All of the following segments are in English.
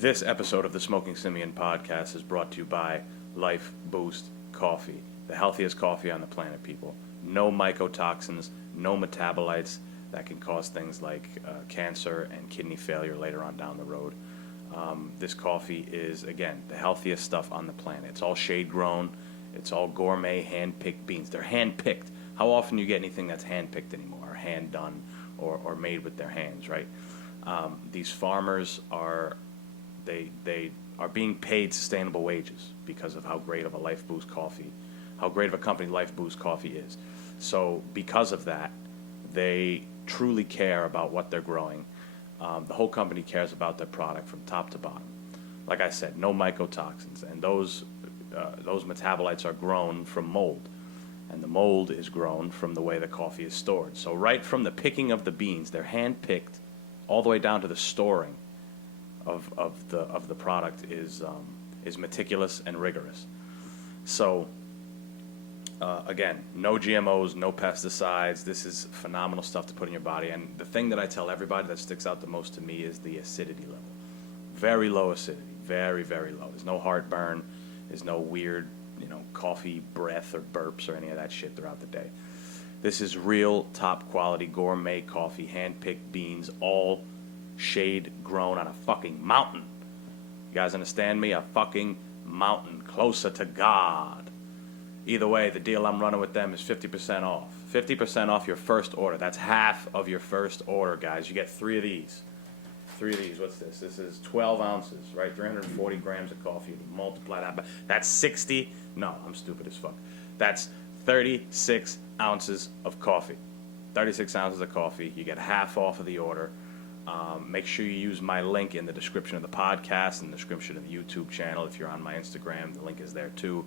This episode of the Smoking Simian podcast is brought to you by Life Boost Coffee, the healthiest coffee on the planet, people. No mycotoxins, no metabolites that can cause things like cancer and kidney failure later on down the road. This coffee is, again, the healthiest stuff on the planet. It's all shade-grown. It's all gourmet, hand-picked beans. They're hand-picked. How often do you get anything that's hand-picked anymore, or hand-done, or made with their hands, right? These farmers are being paid sustainable wages because of how great of a Life Boost coffee, how great of a company Life Boost Coffee is. So because of that, they truly care about what they're growing. The whole company cares about their product from top to bottom. Like I said, no mycotoxins, and those metabolites are grown from mold, and the mold is grown from the way the coffee is stored. So right from the picking of the beans, they're hand-picked, all the way down to the storing of the product is meticulous and rigorous. So again, no GMOs, no pesticides. This is phenomenal stuff to put in your body. And the thing that I tell everybody that sticks out the most to me is the acidity level. Very low acidity, very, very low. There's no heartburn. There's no weird, coffee breath or burps or any of that shit throughout the day. This is real top quality gourmet coffee, hand-picked beans, all shade grown on a fucking mountain. You guys understand me? A fucking mountain closer to God. Either way, the deal I'm running with them is 50% off. 50% off your first order. That's half of your first order, guys. You get 3 of these. 3 of these. What's this? This is 12 ounces, right? 340 grams of coffee. Multiply that by... That's 60... No, I'm stupid as fuck. That's 36 ounces of coffee. 36 ounces of coffee. You get half off of the order. Make sure you use my link in the description of the podcast and the description of the YouTube channel. If you're on my Instagram, the link is there too.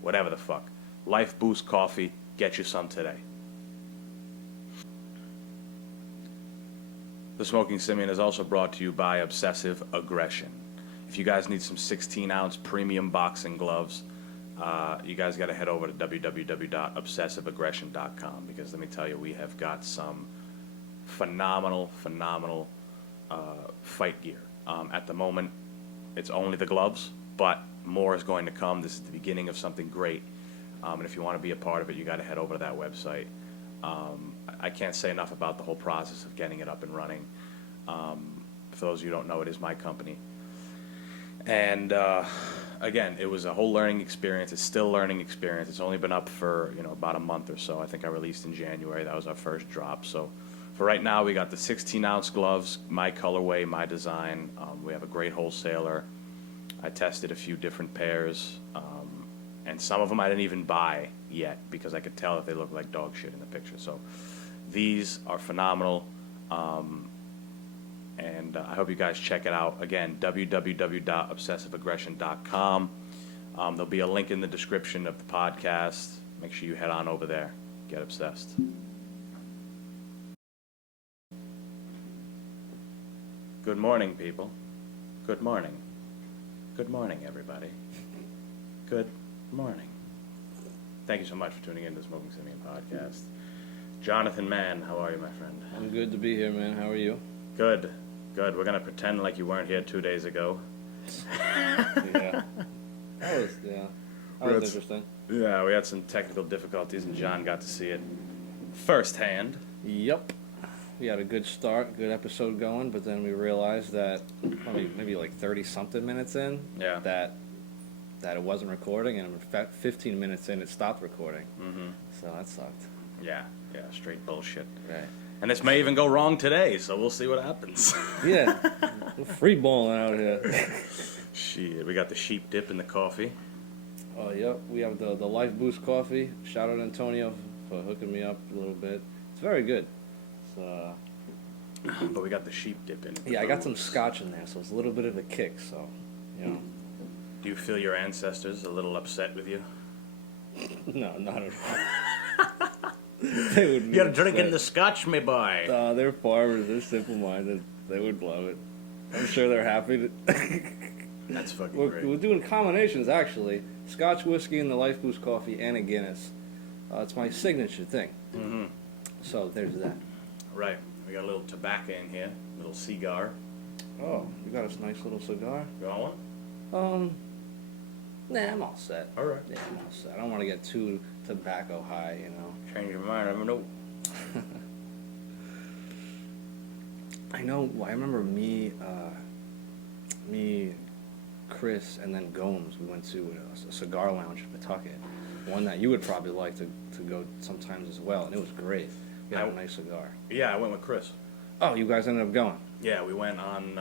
Whatever the fuck. Life Boost Coffee. Get you some today. The Smoking Simian is also brought to you by Obsessive Aggression. If you guys need some 16-ounce premium boxing gloves, you guys got to head over to www.obsessiveaggression.com, because let me tell you, we have got some phenomenal fight gear. At the moment, it's only the gloves, but more is going to come. This is the beginning of something great. And if you want to be a part of it, you got to head over to that website. I can't say enough about the whole process of getting it up and running. For those of you who don't know, it is my company. And again, it was a whole learning experience. It's still a learning experience. It's only been up for about a month or so. I think I released in January. That was our first drop. So for right now, we got the 16-ounce gloves, my colorway, my design. We have a great wholesaler. I tested a few different pairs, and some of them I didn't even buy yet because I could tell that they looked like dog shit in the picture. So these are phenomenal, and I hope you guys check it out. Again, www.obsessiveaggression.com. There'll be a link in the description of the podcast. Make sure you head on over there. Get obsessed. Good morning, people. Good morning. Good morning, everybody. Good morning. Thank you so much for tuning in to the Smoking Simian podcast. Jonathan Mann, how are you, my friend? I'm good to be here, man. How are you? Good. Good. We're going to pretend like you weren't here 2 days ago. Yeah. That was interesting. Yeah, we had some technical difficulties, and John got to see it firsthand. Yep. We had a good start, good episode going, but then we realized that maybe like 30-something minutes in, that it wasn't recording, and 15 minutes in, it stopped recording. Mm-hmm. So that sucked. Yeah, straight bullshit. Right. And this may even go wrong today, so we'll see what happens. Yeah, we're free balling out here. Shit, we got the sheep dip in the coffee. Oh, yep, we have the Life Boost coffee. Shout out Antonio for hooking me up a little bit. It's very good. But we got the sheep dip in it. Yeah, I got some scotch in there, so it's a little bit of a kick, so, Do you feel your ancestors a little upset with you? No, not at all. You're drinking the scotch, me boy. They're farmers. They're simple-minded. They would love it. I'm sure they're happy. That's fucking great. We're doing combinations, actually. Scotch whiskey and the Life Boost coffee and a Guinness. It's my signature thing. Mm-hmm. So there's that. Right. We got a little tobacco in here, a little cigar. Oh, you got a nice little cigar? You want one? Nah, I'm all set. All right. Yeah, I'm all set. I don't want to get too tobacco high, you know. Change your mind, I never know. I know. I remember me, Chris, and then Gomes. We went to a cigar lounge in Pawtucket. One that you would probably like to go sometimes as well, and it was great. We had a nice cigar. Yeah, I went with Chris. Oh, you guys ended up going? Yeah, we went on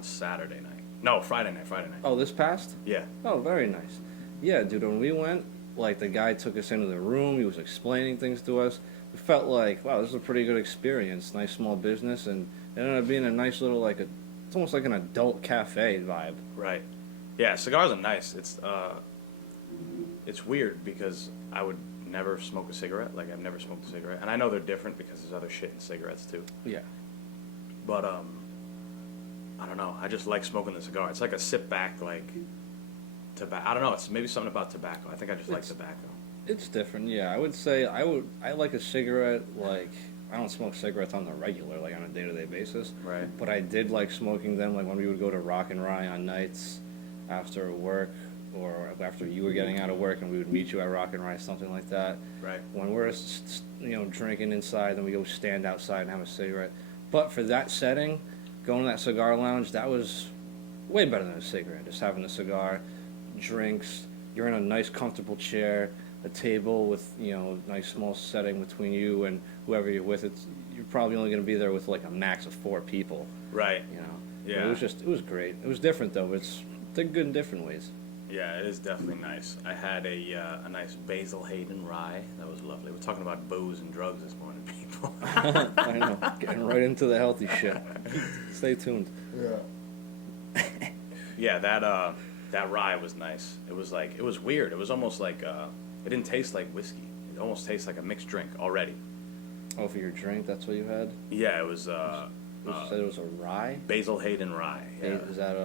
Saturday night. No, Friday night. Oh, this past? Yeah. Oh, very nice. Yeah, dude, when we went, like, the guy took us into the room. He was explaining things to us. We felt like, wow, this is a pretty good experience. Nice small business, and it ended up being a nice little, like, it's almost like an adult cafe vibe. Right. Yeah, cigars are nice. It's weird because I would never smoke a cigarette. Like, I've never smoked a cigarette. And I know they're different because there's other shit in cigarettes, too. Yeah. But, I don't know. I just like smoking the cigar. It's like a sit back, like, tobacco. I don't know. It's maybe something about tobacco. I think I just like tobacco. It's different, yeah. I would say I like a cigarette, like, I don't smoke cigarettes on the regular, like on a day-to-day basis. Right. But I did like smoking them, like when we would go to Rock and Rye on nights after work, or after you were getting out of work, and we would meet you at Rock and Rye, something like that. Right. When we're drinking inside, then we go stand outside and have a cigarette. But for that setting, going to that cigar lounge, that was way better than a cigarette. Just having a cigar, drinks, you're in a nice comfortable chair, a table with, nice small setting between you and whoever you're with. You're probably only going to be there with like a max of 4 people. Right. Yeah. But it was great. It was different though. They're good in different ways. Yeah, it is definitely nice. I had a nice Basil Hayden rye. That was lovely. We're talking about booze and drugs this morning, people. I know. Getting right into the healthy shit. Stay tuned. Yeah. Yeah, that rye was nice. It was weird. It was almost like it didn't taste like whiskey. It almost tastes like a mixed drink already. Oh, for your drink, that's what you had? Yeah, it was. You said it was a rye. Basil Hayden rye. Yeah. Is that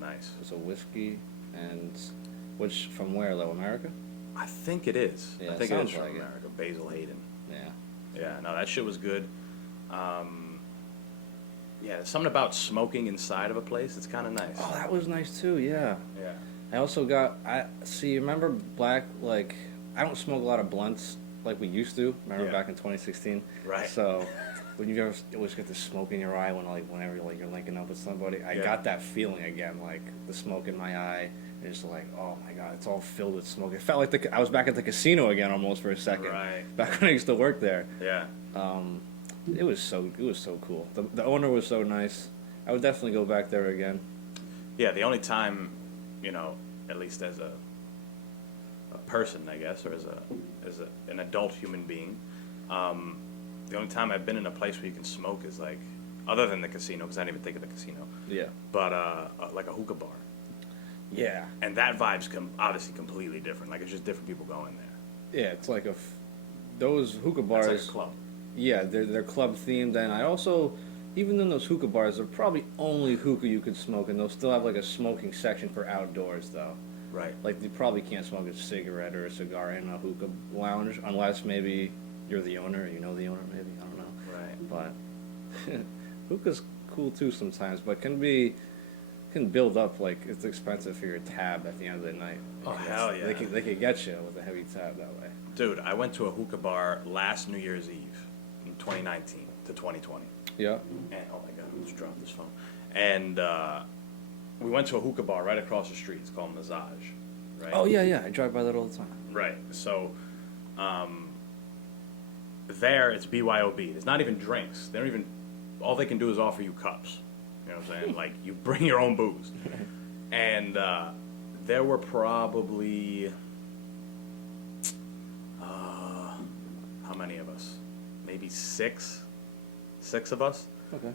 nice? It's a whiskey, and from where though? America? I think it is. Yeah, I think it is from like America. Basil Hayden. Yeah. Yeah. No, that shit was good. Yeah, there's something about smoking inside of a place. It's kind of nice. Oh, that was nice too. Yeah. Yeah. I also remember I don't smoke a lot of blunts like we used to. Remember back in 2016? Right. So when you always get the smoke in your eye whenever you're linking up with somebody, I got that feeling again, like the smoke in my eye. And it's like, oh my god, it's all filled with smoke. It felt like I was back at the casino again almost for a second. Right. Back when I used to work there. Yeah. It was so cool. The owner was so nice. I would definitely go back there again. Yeah, the only time, at least as a person, I guess, or as an adult human being, the only time I've been in a place where you can smoke is like, other than the casino, because I didn't even think of the casino. Yeah. But like a hookah bar. Yeah. And that vibe's obviously completely different. Like, it's just different people going there. Yeah, it's like those hookah bars. It's like a club. Yeah, they're club themed, and I also, even in those hookah bars, they're probably only hookah you could smoke, and they'll still have like a smoking section for outdoors though. Right. Like you probably can't smoke a cigarette or a cigar in a hookah lounge unless maybe you're the owner, or you know the owner, maybe, I don't know. Right. But hookah's cool too sometimes, but can build up, like it's expensive for your tab at the end of the night. Oh hell yeah! They could get you with a heavy tab that way. Dude, I went to a hookah bar last New Year's Eve in 2019 to 2020. Yeah. And oh my god, I almost dropped this phone. And we went to a hookah bar right across the street. It's called Massage. Right. Oh yeah, I drive by that all the time. Right. So, there it's BYOB. It's not even drinks. They don't even. All they can do is offer you cups. You know what I'm saying? Like, you bring your own booze. And there were probably, how many of us? Maybe six of us. Okay.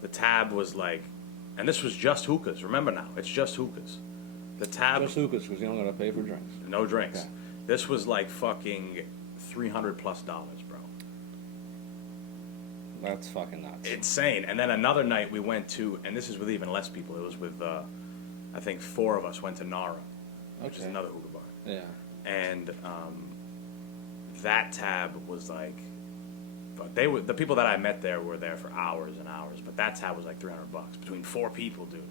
The tab was like, and this was just hookahs. Remember now, it's just hookahs. The tab. Just hookahs, because you don't gotta pay for drinks. No drinks. Okay. This was like fucking $300+, bro. That's fucking nuts. Insane. And then another night we went to, and this is with even less people. It was with, I think 4 of us went to Nara, which is another hookah bar. Yeah. And that tab was like But the people that I met there were there for hours and hours. But that tab was like $300 between 4 people, dude.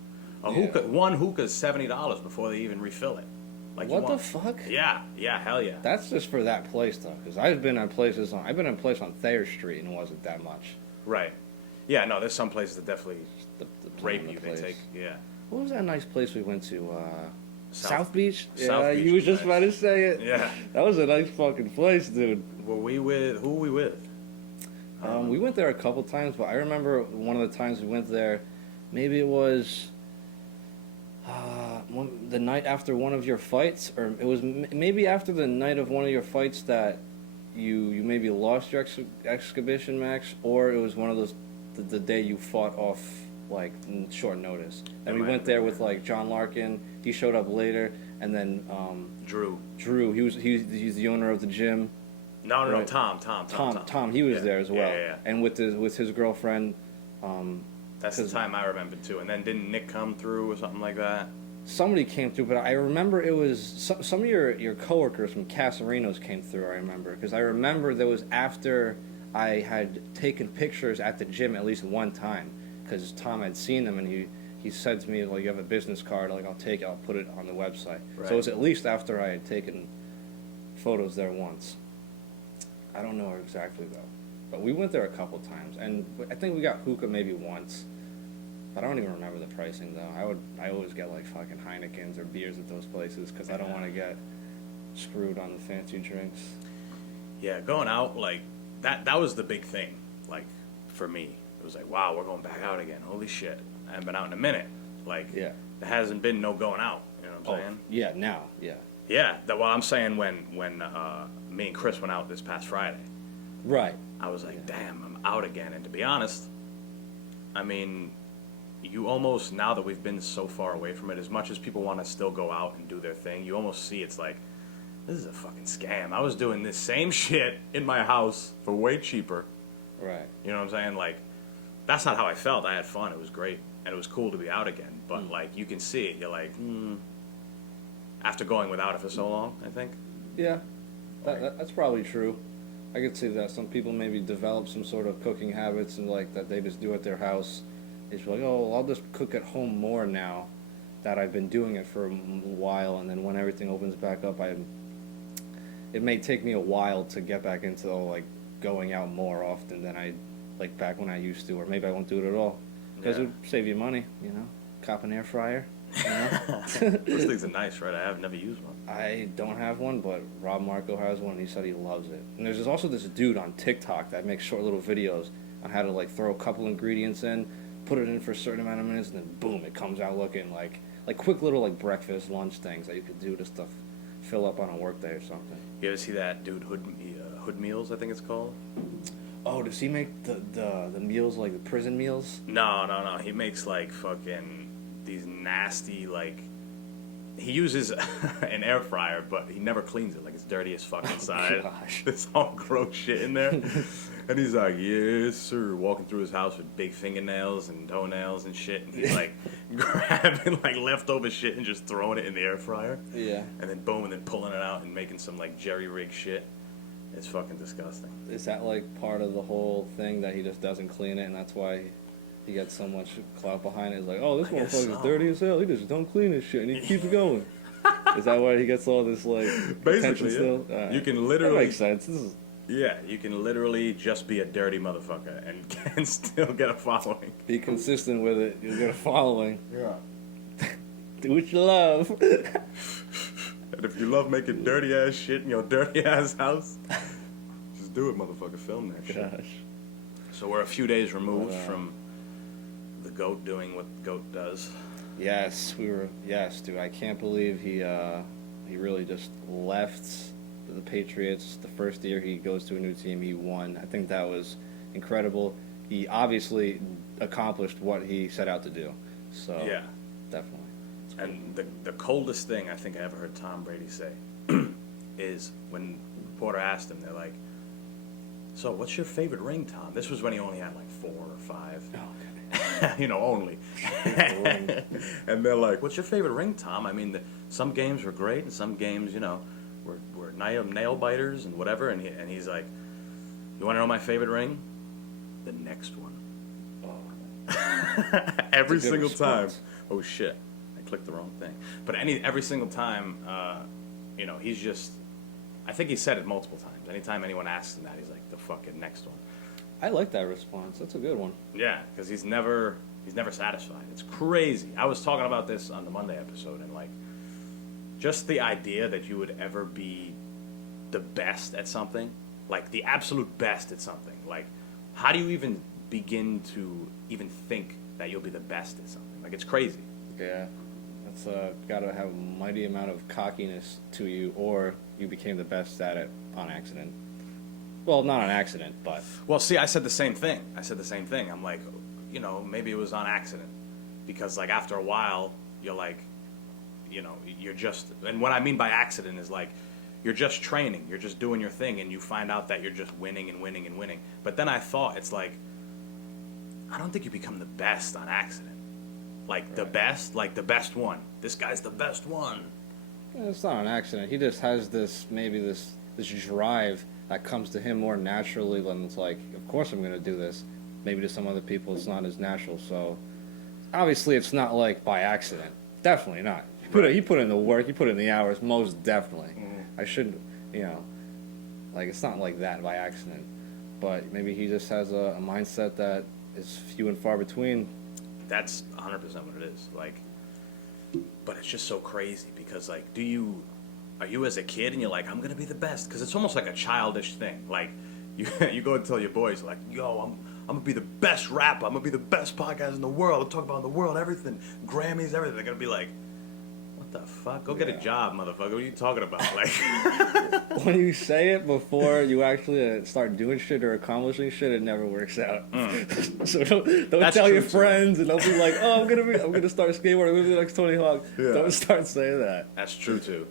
One hookah is $70 before they even refill it. Like, what the fuck? Yeah, hell yeah. That's just for that place though, because I've been in place on Thayer Street and it wasn't that much. Right. Yeah, no, there's some places that definitely rape you. They take, yeah. What was that nice place we went to? South Beach? South Beach you was was just nice. about to say it. Yeah. That was a nice fucking place, dude. Who were we with? We went there a couple times, but I remember one of the times we went there, maybe it was the night after one of your fights, or it was maybe after the night of one of your fights that you maybe lost your exhibition match, or it was one of those the day you fought off like in short notice. And we went there with like John Larkin. He showed up later, and then Drew. He's the owner of the gym. No, right? Tom. He was there as well, yeah. and with his girlfriend. That's the time I remember too. And then didn't Nick come through or something like that? Somebody came through, but I remember it was some of your coworkers from Casarinos came through. I remember because I remember that was after I had taken pictures at the gym at least one time because Tom had seen them and he said to me, like, you have a business card, like I'll take it, I'll put it on the website. Right. So it was at least after I had taken photos there once. I don't know exactly though, but we went there a couple times, and I think we got hookah maybe once. But I don't even remember the pricing though. I always get like fucking Heinekens or beers at those places because I don't want to get screwed on the fancy drinks. Yeah, going out like that was the big thing. Like for me, it was like, wow, we're going back out again. Holy shit, I haven't been out in a minute. Like there hasn't been no going out. You know what I'm saying? Yeah, now, yeah. Yeah, well, I'm saying when me and Chris went out this past Friday. Right. I was like, damn, I'm out again. And to be honest, I mean, you almost, now that we've been so far away from it, as much as people want to still go out and do their thing, you almost see it's like, this is a fucking scam. I was doing this same shit in my house for way cheaper. Right. You know what I'm saying? Like, that's not how I felt. I had fun. It was great. And it was cool to be out again. But, like, you can see it. You're like, after going without it for so long, I think. Yeah. That's probably true. I could see that some people maybe develop some sort of cooking habits and like that they just do at their house. It's like, oh, I'll just cook at home more now that I've been doing it for a while, and then when everything opens back up, it may take me a while to get back into like going out more often than I like back when I used to, or maybe I won't do it at all because it would save you money, you know, cop an air fryer. You know? Those things are nice, right? I have never used one. I don't have one, but Rob Marco has one, and he said he loves it. And there's also this dude on TikTok that makes short little videos on how to like throw a couple ingredients in, put it in for a certain amount of minutes, and then boom, it comes out looking like quick little like breakfast, lunch things that you could do to fill up on a work day or something. You ever see that dude Hood Meals? I think it's called. Oh, does he make the meals like the prison meals? No. He makes like fucking these nasty like. He uses an air fryer, but he never cleans it. Like it's dirty as fuck inside. Gosh. There's all gross shit in there. And he's like, yes, sir, walking through his house with big fingernails and toenails and shit. And he's like grabbing like leftover shit and just throwing it in the air fryer. Yeah. And then boom, and then pulling it out and making some like jerry-rig shit. It's fucking disgusting. Is that like part of the whole thing that he just doesn't clean it and that's why he gets so much clout behind it? It's like, oh, this motherfucker's dirty as hell. He just don't clean his shit and he keeps going. Is that why he gets all this like attention still? Right. You can literally. That makes sense. Yeah, you can literally just be a dirty motherfucker and can still get a following. Be consistent with it. You'll get a following. Yeah. Do what you love. And if you love making dirty ass shit in your dirty ass house, just do it, motherfucker. Film that shit. Gosh. So we're a few days removed from the GOAT doing what the GOAT does. Yes, Yes, dude. I can't believe he really just left the Patriots. The first year he goes to a new team, he won. I think that was incredible. He obviously accomplished what he set out to do. So yeah, definitely. And the coldest thing I think I ever heard Tom Brady say is when the reporter asked him, they're like, so what's your favorite ring, Tom? This was when he only had like 4 or 5. Oh, okay. You know, only. And they're like, what's your favorite ring, Tom? I mean, some games were great and some games, you know, were nail biters and whatever. And he's like, You want to know my favorite ring? The next one. Oh. Every single response. time. Oh shit! I clicked the wrong thing. But every single time, you know, he's just. I think he said it multiple times. Anytime anyone asks him that, he's like, the fucking next one. I like that response. That's a good one. Yeah, because he's never satisfied. It's crazy. I was talking about this on the Monday episode, and like, just the idea that you would ever be the best at something, like the absolute best at something. Like, how do you even begin to even think that you'll be the best at something? Like, it's crazy. Yeah. That's got to have a mighty amount of cockiness to you, or you became the best at it on accident. Well, not on accident, but... Well, see, I said the same thing. I'm like, you know, maybe it was on accident. Because, like, after a while, you're like, you know, you're just... And what I mean by accident is, like, you're just training. You're just doing your thing, and you find out that you're just winning and winning and winning. But then I thought, it's like, I don't think you become the best on accident. Like, right. The best, like, the best one. This guy's the best one. It's not an accident. He just has this drive that comes to him more naturally than it's like, of course I'm going to do this. Maybe to some other people it's not as natural. So, obviously it's not like by accident. Definitely not. He put in the work, he put in the hours, most definitely. I shouldn't, you know, like, it's not like that by accident. But maybe he just has a mindset that is few and far between. That's 100% what it is. Like, but it's just so crazy because, like, are you as a kid and you're like, I'm going to be the best? Because it's almost like a childish thing. Like, you go and tell your boys, like, yo, I'm going to be the best rapper. I'm going to be the best podcast in the world. I'll talk about in the world, everything. Grammys, everything. They're going to be like, what the fuck? Go get a job, motherfucker. What are you talking about? Like, when you say it before you actually start doing shit or accomplishing shit, it never works out. So don't tell your friends and don't be like, oh, I'm gonna start skateboarding. I'm gonna be the next Tony Hawk. Yeah. Don't start saying that. That's true too.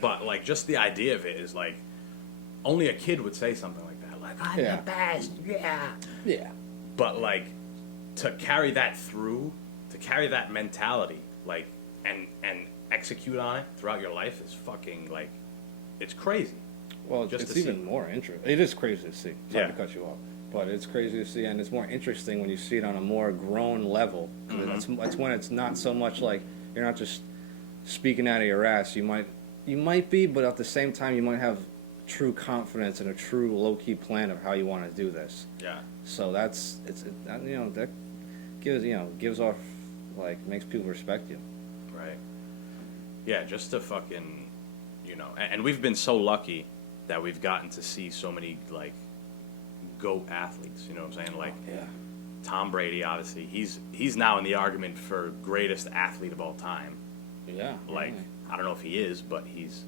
But like, just the idea of it is like, only a kid would say something like that. Like, I'm the best. Yeah. But like, to carry that through, to carry that mentality, like, and execute on it throughout your life is fucking, like, it's crazy. Well, it's even more interesting. It is crazy to see. Sorry to cut you off. But it's crazy to see, and it's more interesting when you see it on a more grown level. Mm-hmm. That's when it's not so much like you're not just speaking out of your ass. You might be, but at the same time, you might have true confidence and a true low-key plan of how you want to do this. Yeah. So that gives off, like, makes people respect you. Right. Yeah, just to fucking, you know, and we've been so lucky that we've gotten to see so many, like, GOAT athletes, you know what I'm saying? Like, Tom Brady, obviously, he's now in the argument for greatest athlete of all time. Yeah. Like, I don't know if he is, but he's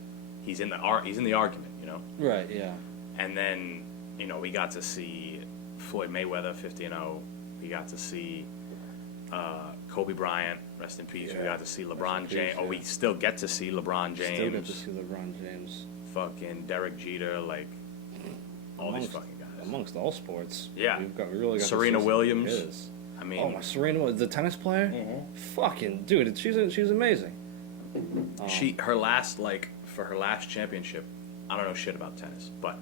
in the argument, you know? Right, yeah. And then, you know, we got to see Floyd Mayweather, 50-0. We got to see Kobe Bryant, rest in peace. Yeah. We got to see LeBron James. Oh, we still get to see LeBron James. Still get to see LeBron James. Fucking Derek Jeter, like, all these fucking guys. Amongst all sports. Yeah. We really got Serena to see Williams. I mean. Oh, Serena, the tennis player? Mm-hmm. Fucking, dude, she's amazing. For her last championship, I don't know shit about tennis, but.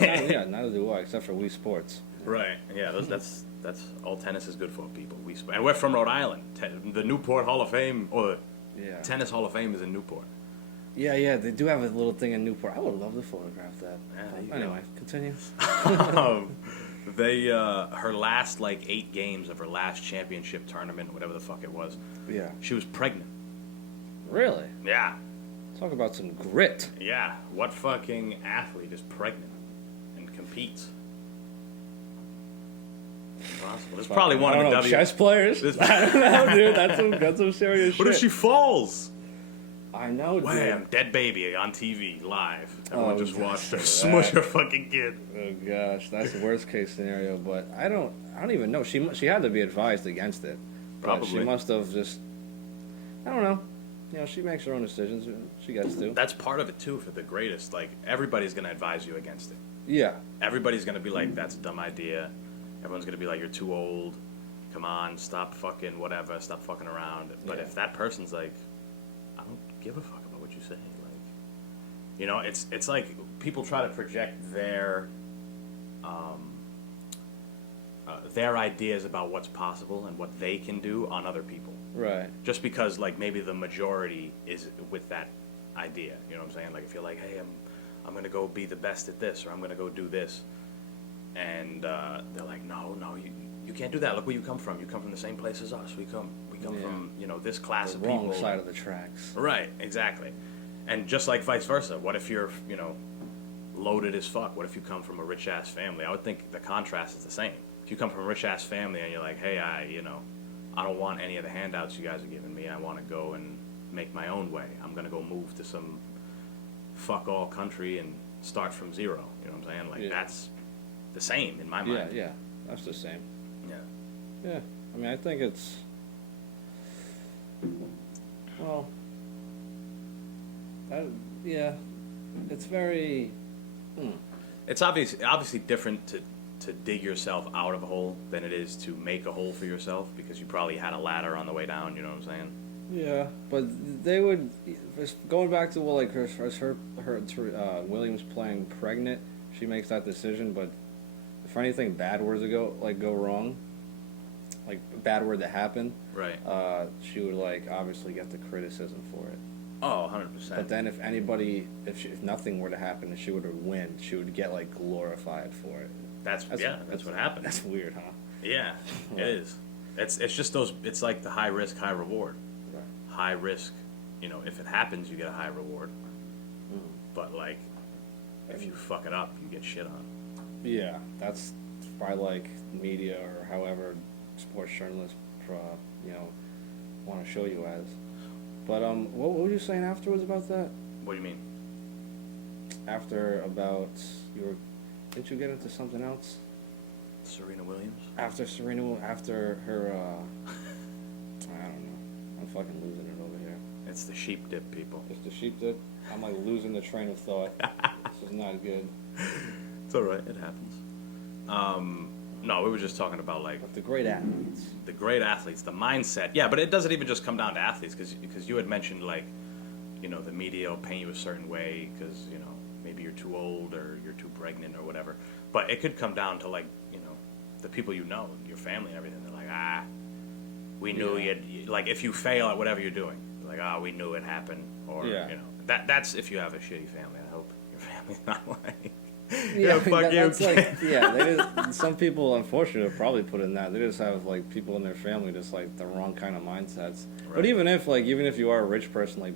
Neither do I, except for Wii Sports. Right, yeah, that's all tennis is good for, people. And we're from Rhode Island. The Newport Hall of Fame, or Tennis Hall of Fame is in Newport. Yeah, they do have a little thing in Newport. I would love to photograph that. Yeah, anyway, continue. Her last, like, 8 games of her last championship tournament, whatever the fuck it was. Yeah. She was pregnant. Really? Yeah. Talk about some grit. Yeah. What fucking athlete is pregnant and competes? Impossible. There's probably one of the chess players. I don't know, dude. That's some serious shit. What if she falls? I know, dude. Wham! Dead baby on TV live. Everyone just watched her smush her fucking kid. Oh gosh, that's the worst case scenario. But I don't even know. She had to be advised against it. Probably. She must have just. I don't know. You know, she makes her own decisions. She gets to. That's part of it too. For the greatest, like, everybody's gonna advise you against it. Yeah. Everybody's gonna be like, "That's a dumb idea." Everyone's gonna be like, "You're too old. Come on, stop fucking whatever. Stop fucking around." But if that person's like, "I don't give a fuck about what you say," like, you know, it's like people try to project their their ideas about what's possible and what they can do on other people. Right. Just because, like, maybe the majority is with that idea. You know what I'm saying? Like, if you're like, hey, I'm going to go be the best at this, or I'm going to go do this. And they're like, no, you can't do that. Look where you come from. You come from the same place as us. We come from, this class the of people. Wrong side of the tracks. Right, exactly. And just like vice versa. What if you're, loaded as fuck? What if you come from a rich-ass family? I would think the contrast is the same. If you come from a rich-ass family and you're like, hey, I don't want any of the handouts you guys are giving me. I want to go and make my own way. I'm going to go move to some fuck-all country and start from zero. You know what I'm saying? Like, that's the same in my mind. Yeah, that's the same. Yeah. Yeah, I mean, I think it's, well, it's very, It's obviously different to dig yourself out of a hole than it is to make a hole for yourself, because you probably had a ladder on the way down, you know what I'm saying? yeah, but they would, going back to, well, like, her Williams playing pregnant, she makes that decision, but if anything bad were to go wrong, like bad word that happened, right? She would obviously get the criticism for it. Oh, 100%. But then if nothing were to happen, she would win. She would get glorified for it. That's what happened. That's weird, huh? Yeah, it is. It's just those. It's like the high risk, high reward. Right. High risk, if it happens, you get a high reward. But if you fuck it up, you get shit on. Yeah, that's probably media or however sports journalists, want to show you as. But what were you saying afterwards about that? What do you mean? Didn't you get into something else? Serena Williams? After her, I don't know. I'm fucking losing it over here. It's the sheep dip, people. It's the sheep dip. I'm losing the train of thought. This is not good. It's alright, it happens. No, we were just talking about But the great athletes. The great athletes, the mindset. Yeah, but it doesn't even just come down to athletes, because you had mentioned the media will paint you a certain way because maybe you're too old or you're too pregnant or whatever. But it could come down to the people your family and everything. They're like, we knew you'd if you fail at whatever you're doing, they're like, we knew it happened, or that's if you have a shitty family. I hope your family's not like. They just, some people, unfortunately, probably put in that. They just have people in their family just the wrong kind of mindsets. Right. But even if you are a rich person,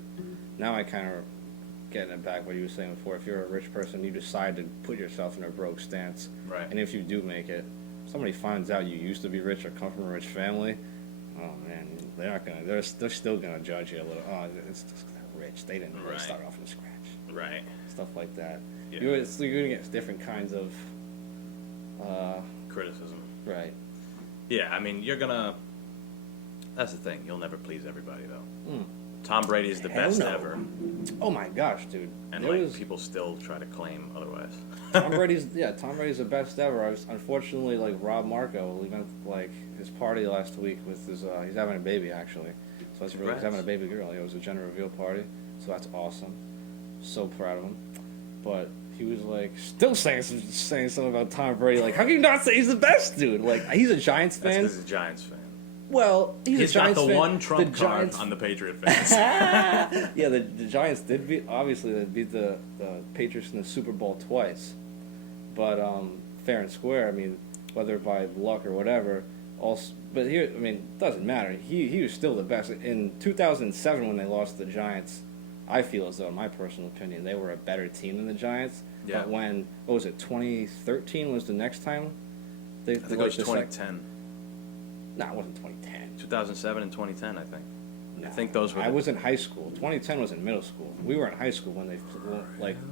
now I kind of getting it back what you were saying before. If you're a rich person, you decide to put yourself in a broke stance, right? And if you do make it, somebody finds out you used to be rich or come from a rich family. Oh man, they're not gonna. They're still gonna judge you a little. Oh, it's just they're rich. They didn't really start off from scratch. Right. Stuff like that. Yeah. You're gonna get different kinds of criticism. Right. Yeah, I mean, you're gonna. That's the thing. You'll never please everybody, though. Mm. Tom Brady is the best ever. Oh my gosh, dude! And people still try to claim otherwise. Tom Brady's the best ever. Unfortunately, Rob Marco, we went his party last week with his. He's having a baby actually, so that's really he's having a baby girl. It was a gender reveal party, so that's awesome. So proud of him. But he was still saying something about Tom Brady. How can you not say he's the best, dude? He's a Giants fan. That's because he's a Giants fan. Well, he's a Giants fan. He's got the one trump card on the Patriot fans. Yeah, the Giants did beat the Patriots in the Super Bowl twice. But fair and square, I mean, whether by luck or whatever, but here, I mean, it doesn't matter. He was still the best. In 2007 when they lost to the Giants, I feel as though, in my personal opinion, they were a better team than the Giants. Yeah. But when, 2013 was the next time? I think it was 2010. No, it wasn't 2010. 2007 and 2010, I think. No, I think those were. I was in high school. 2010 was in middle school. We were in high school when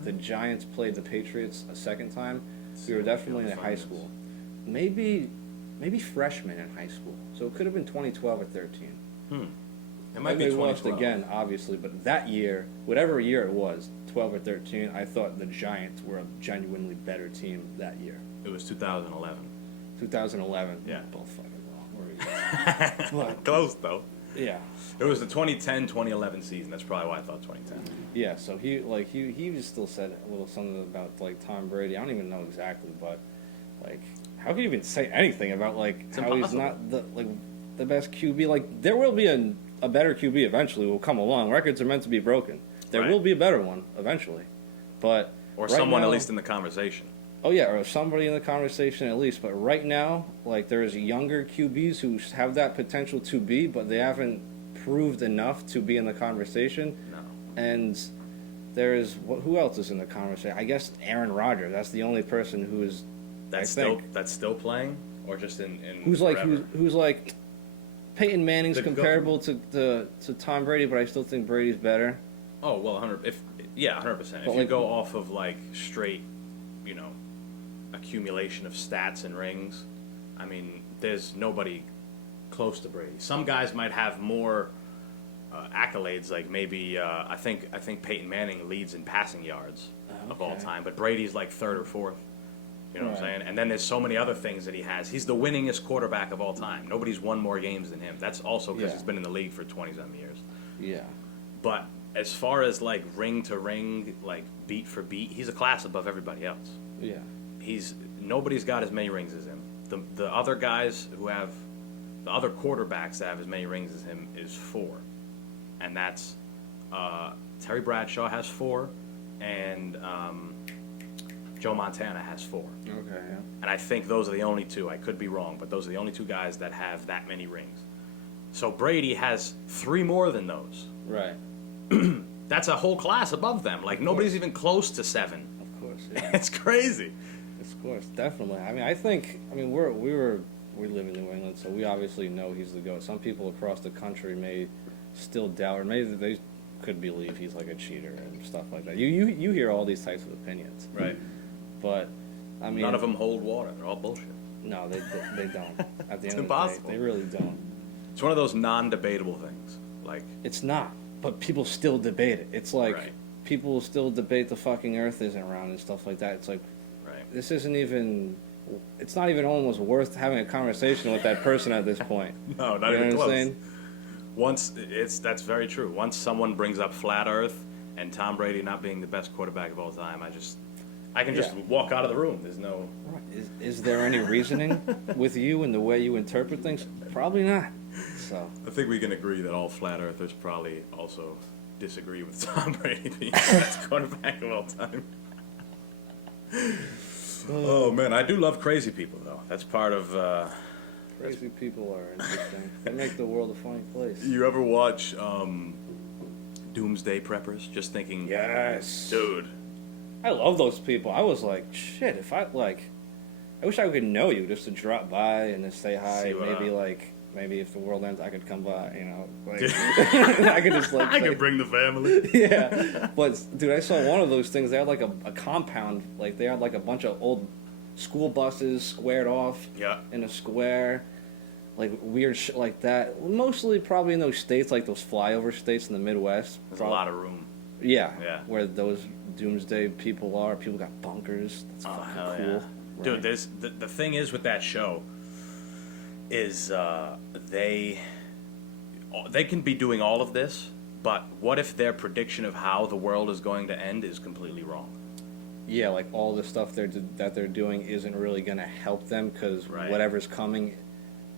the Giants played the Patriots a second time. We were definitely in high school. Maybe freshmen in high school. So it could have been 2012 or 13. It might be 2012. They lost again, obviously, but that year, whatever year it was, 12 or 13, I thought the Giants were a genuinely better team that year. It was 2011. 2011. Yeah. Both fucking wrong. Close, though. Yeah. It was the 2010-2011 season. That's probably why I thought 2010. Yeah, so he just still said a little something about Tom Brady. I don't even know exactly, but Like, how can you even say anything about like It's how he's impossible. not the best QB? Like, there will be a better QB eventually will come along. Records are meant to be broken. There Right. will be a better one eventually, but Or right someone now, at least in the conversation. oh yeah, or somebody in the conversation at least. But right now, like there's younger QBs who have that potential to be, but they haven't proved enough to be in the conversation. No. And there is who else is in the conversation? I guess Aaron Rodgers. That's the only person who is. That's still playing, or just in Who's like forever? who's like Peyton Manning's The comparable to Tom Brady, but I still think Brady's better. Oh well, 100%. If But you like- go off of like straight, you know, accumulation of stats and rings, I mean, there's nobody close to Brady. Some guys might have more accolades, like maybe I think Peyton Manning leads in passing yards of all Okay. time, but Brady's like third or fourth. You know what I'm Right. saying? And then there's so many other things that he has. He's the winningest quarterback of all time. Nobody's won more games than him. That's also because Yeah. he's been in the league for 20-some years. Yeah. But as far as like ring to ring, like beat for beat, he's a class above everybody else. Yeah. Nobody's got as many rings as him. The other guys who have the other quarterbacks that have as many rings as him is 4, and that's Terry Bradshaw has 4, and Joe Montana has 4. Okay. Yeah. And I think those are the only 2. I could be wrong, but those are the only 2 guys that have that many rings. So Brady has 3 more than those. Right. That's a whole class above them. Like nobody's even close to 7. Of course. Yeah. It's crazy. Of course. Definitely. I mean, we live in New England, so we obviously know he's the GOAT. Some people across the country may still doubt, or maybe they could believe he's like a cheater and stuff like that. You hear all these types of opinions, Right. but I mean, None of them hold water. They're all bullshit. No, they don't. At the It's end impossible. of the day, they really don't. It's one of those non-debatable things. Like, It's not, but people still debate it. It's like Right. people still debate the fucking Earth isn't round and stuff like that. It's like right. this isn't even. It's not even almost worth having a conversation with that person at this point. No, not You know even what I'm close. saying? That's very true. Once someone brings up flat Earth and Tom Brady not being the best quarterback of all time, I can just Yeah. walk out of the room. There's no. Right. Is there any reasoning with you and the way you interpret things? Probably not. So I think we can agree that all flat Earthers probably also disagree with Tom Brady being the best quarterback of all time. Oh man, I do love crazy people though. That's part of. crazy people are interesting. They make the world a funny place. You ever watch Doomsday Preppers? Just thinking, Yes. dude. I love those people. I was like, shit, if I wish I could know you just to drop by and just say hi. See what Maybe if the world ends, I could come by, you know. Like, I could just like I say- could bring the family. Yeah. But dude, I saw one of those things. They had like a compound, like they had like a bunch of old school buses squared off Yeah. in a square. Like weird shit like that. Mostly probably in those states, like those flyover states in the Midwest. There's a lot of room. Yeah. Yeah. Where those doomsday people are. People got bunkers. That's Oh fucking hell cool. yeah, dude! Right. There's the thing is with that show is they can be doing all of this, but what if their prediction of how the world is going to end is completely wrong? Yeah, like all the stuff that they're doing isn't really gonna help them because Right. whatever's coming,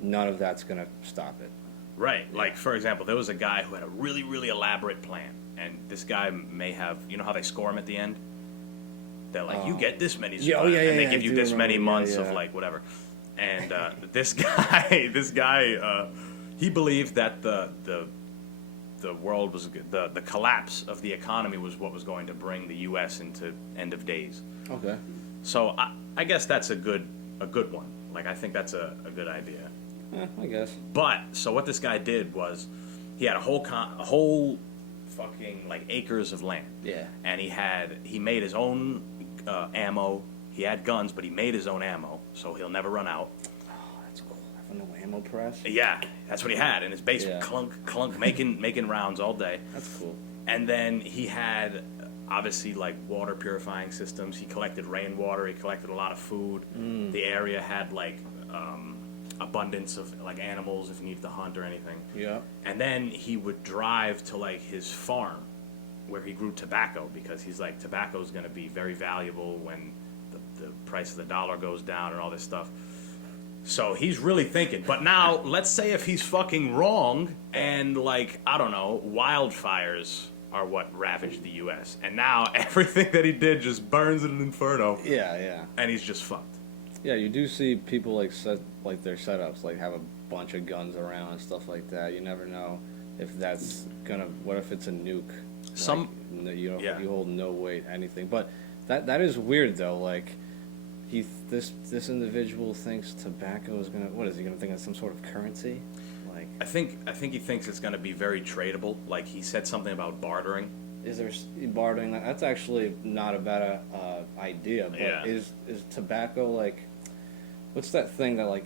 none of that's gonna stop it. Right. Like for example, there was a guy who had a really really elaborate plan, and this guy may have, you know how they score him at the end? They're like, you get this many, Yeah, and yeah, they yeah, give I you do this many remember, yeah, months of yeah. like whatever. And this guy, he believed that the world was the collapse of the economy was what was going to bring the U.S. into end of days. Okay. So I guess that's a good one. Like I think that's a good idea. I guess. But so what this guy did was he had a whole fucking like acres of land. Yeah. And he made his own ammo. He had guns, but he made his own ammo, so he'll never run out. Oh, that's cool. Having no ammo press. Yeah, that's what he had in his basement. Yeah. Clunk, clunk, making rounds all day. That's cool. And then he had obviously like water purifying systems. He collected rainwater. He collected a lot of food. The area had like abundance of like animals if you needed to hunt or anything. Yeah. And then he would drive to like his farm where he grew tobacco because he's like tobacco is going to be very valuable when the price of the dollar goes down and all this stuff. So he's really thinking. But now, let's say if he's fucking wrong and, like, I don't know, wildfires are what ravaged the U.S. And now everything that he did just burns in an inferno. Yeah. And he's just fucked. Yeah, you do see people like set like their setups, like have a bunch of guns around and stuff like that. You never know if that's gonna. What if it's a nuke? You hold no weight anything. But that is weird though. Like this individual thinks tobacco is gonna. What is he gonna think of some sort of currency? Like I think he thinks it's gonna be very tradable. Like he said something about bartering. Is there bartering? That's actually not a bad idea. But is tobacco like? What's that thing that like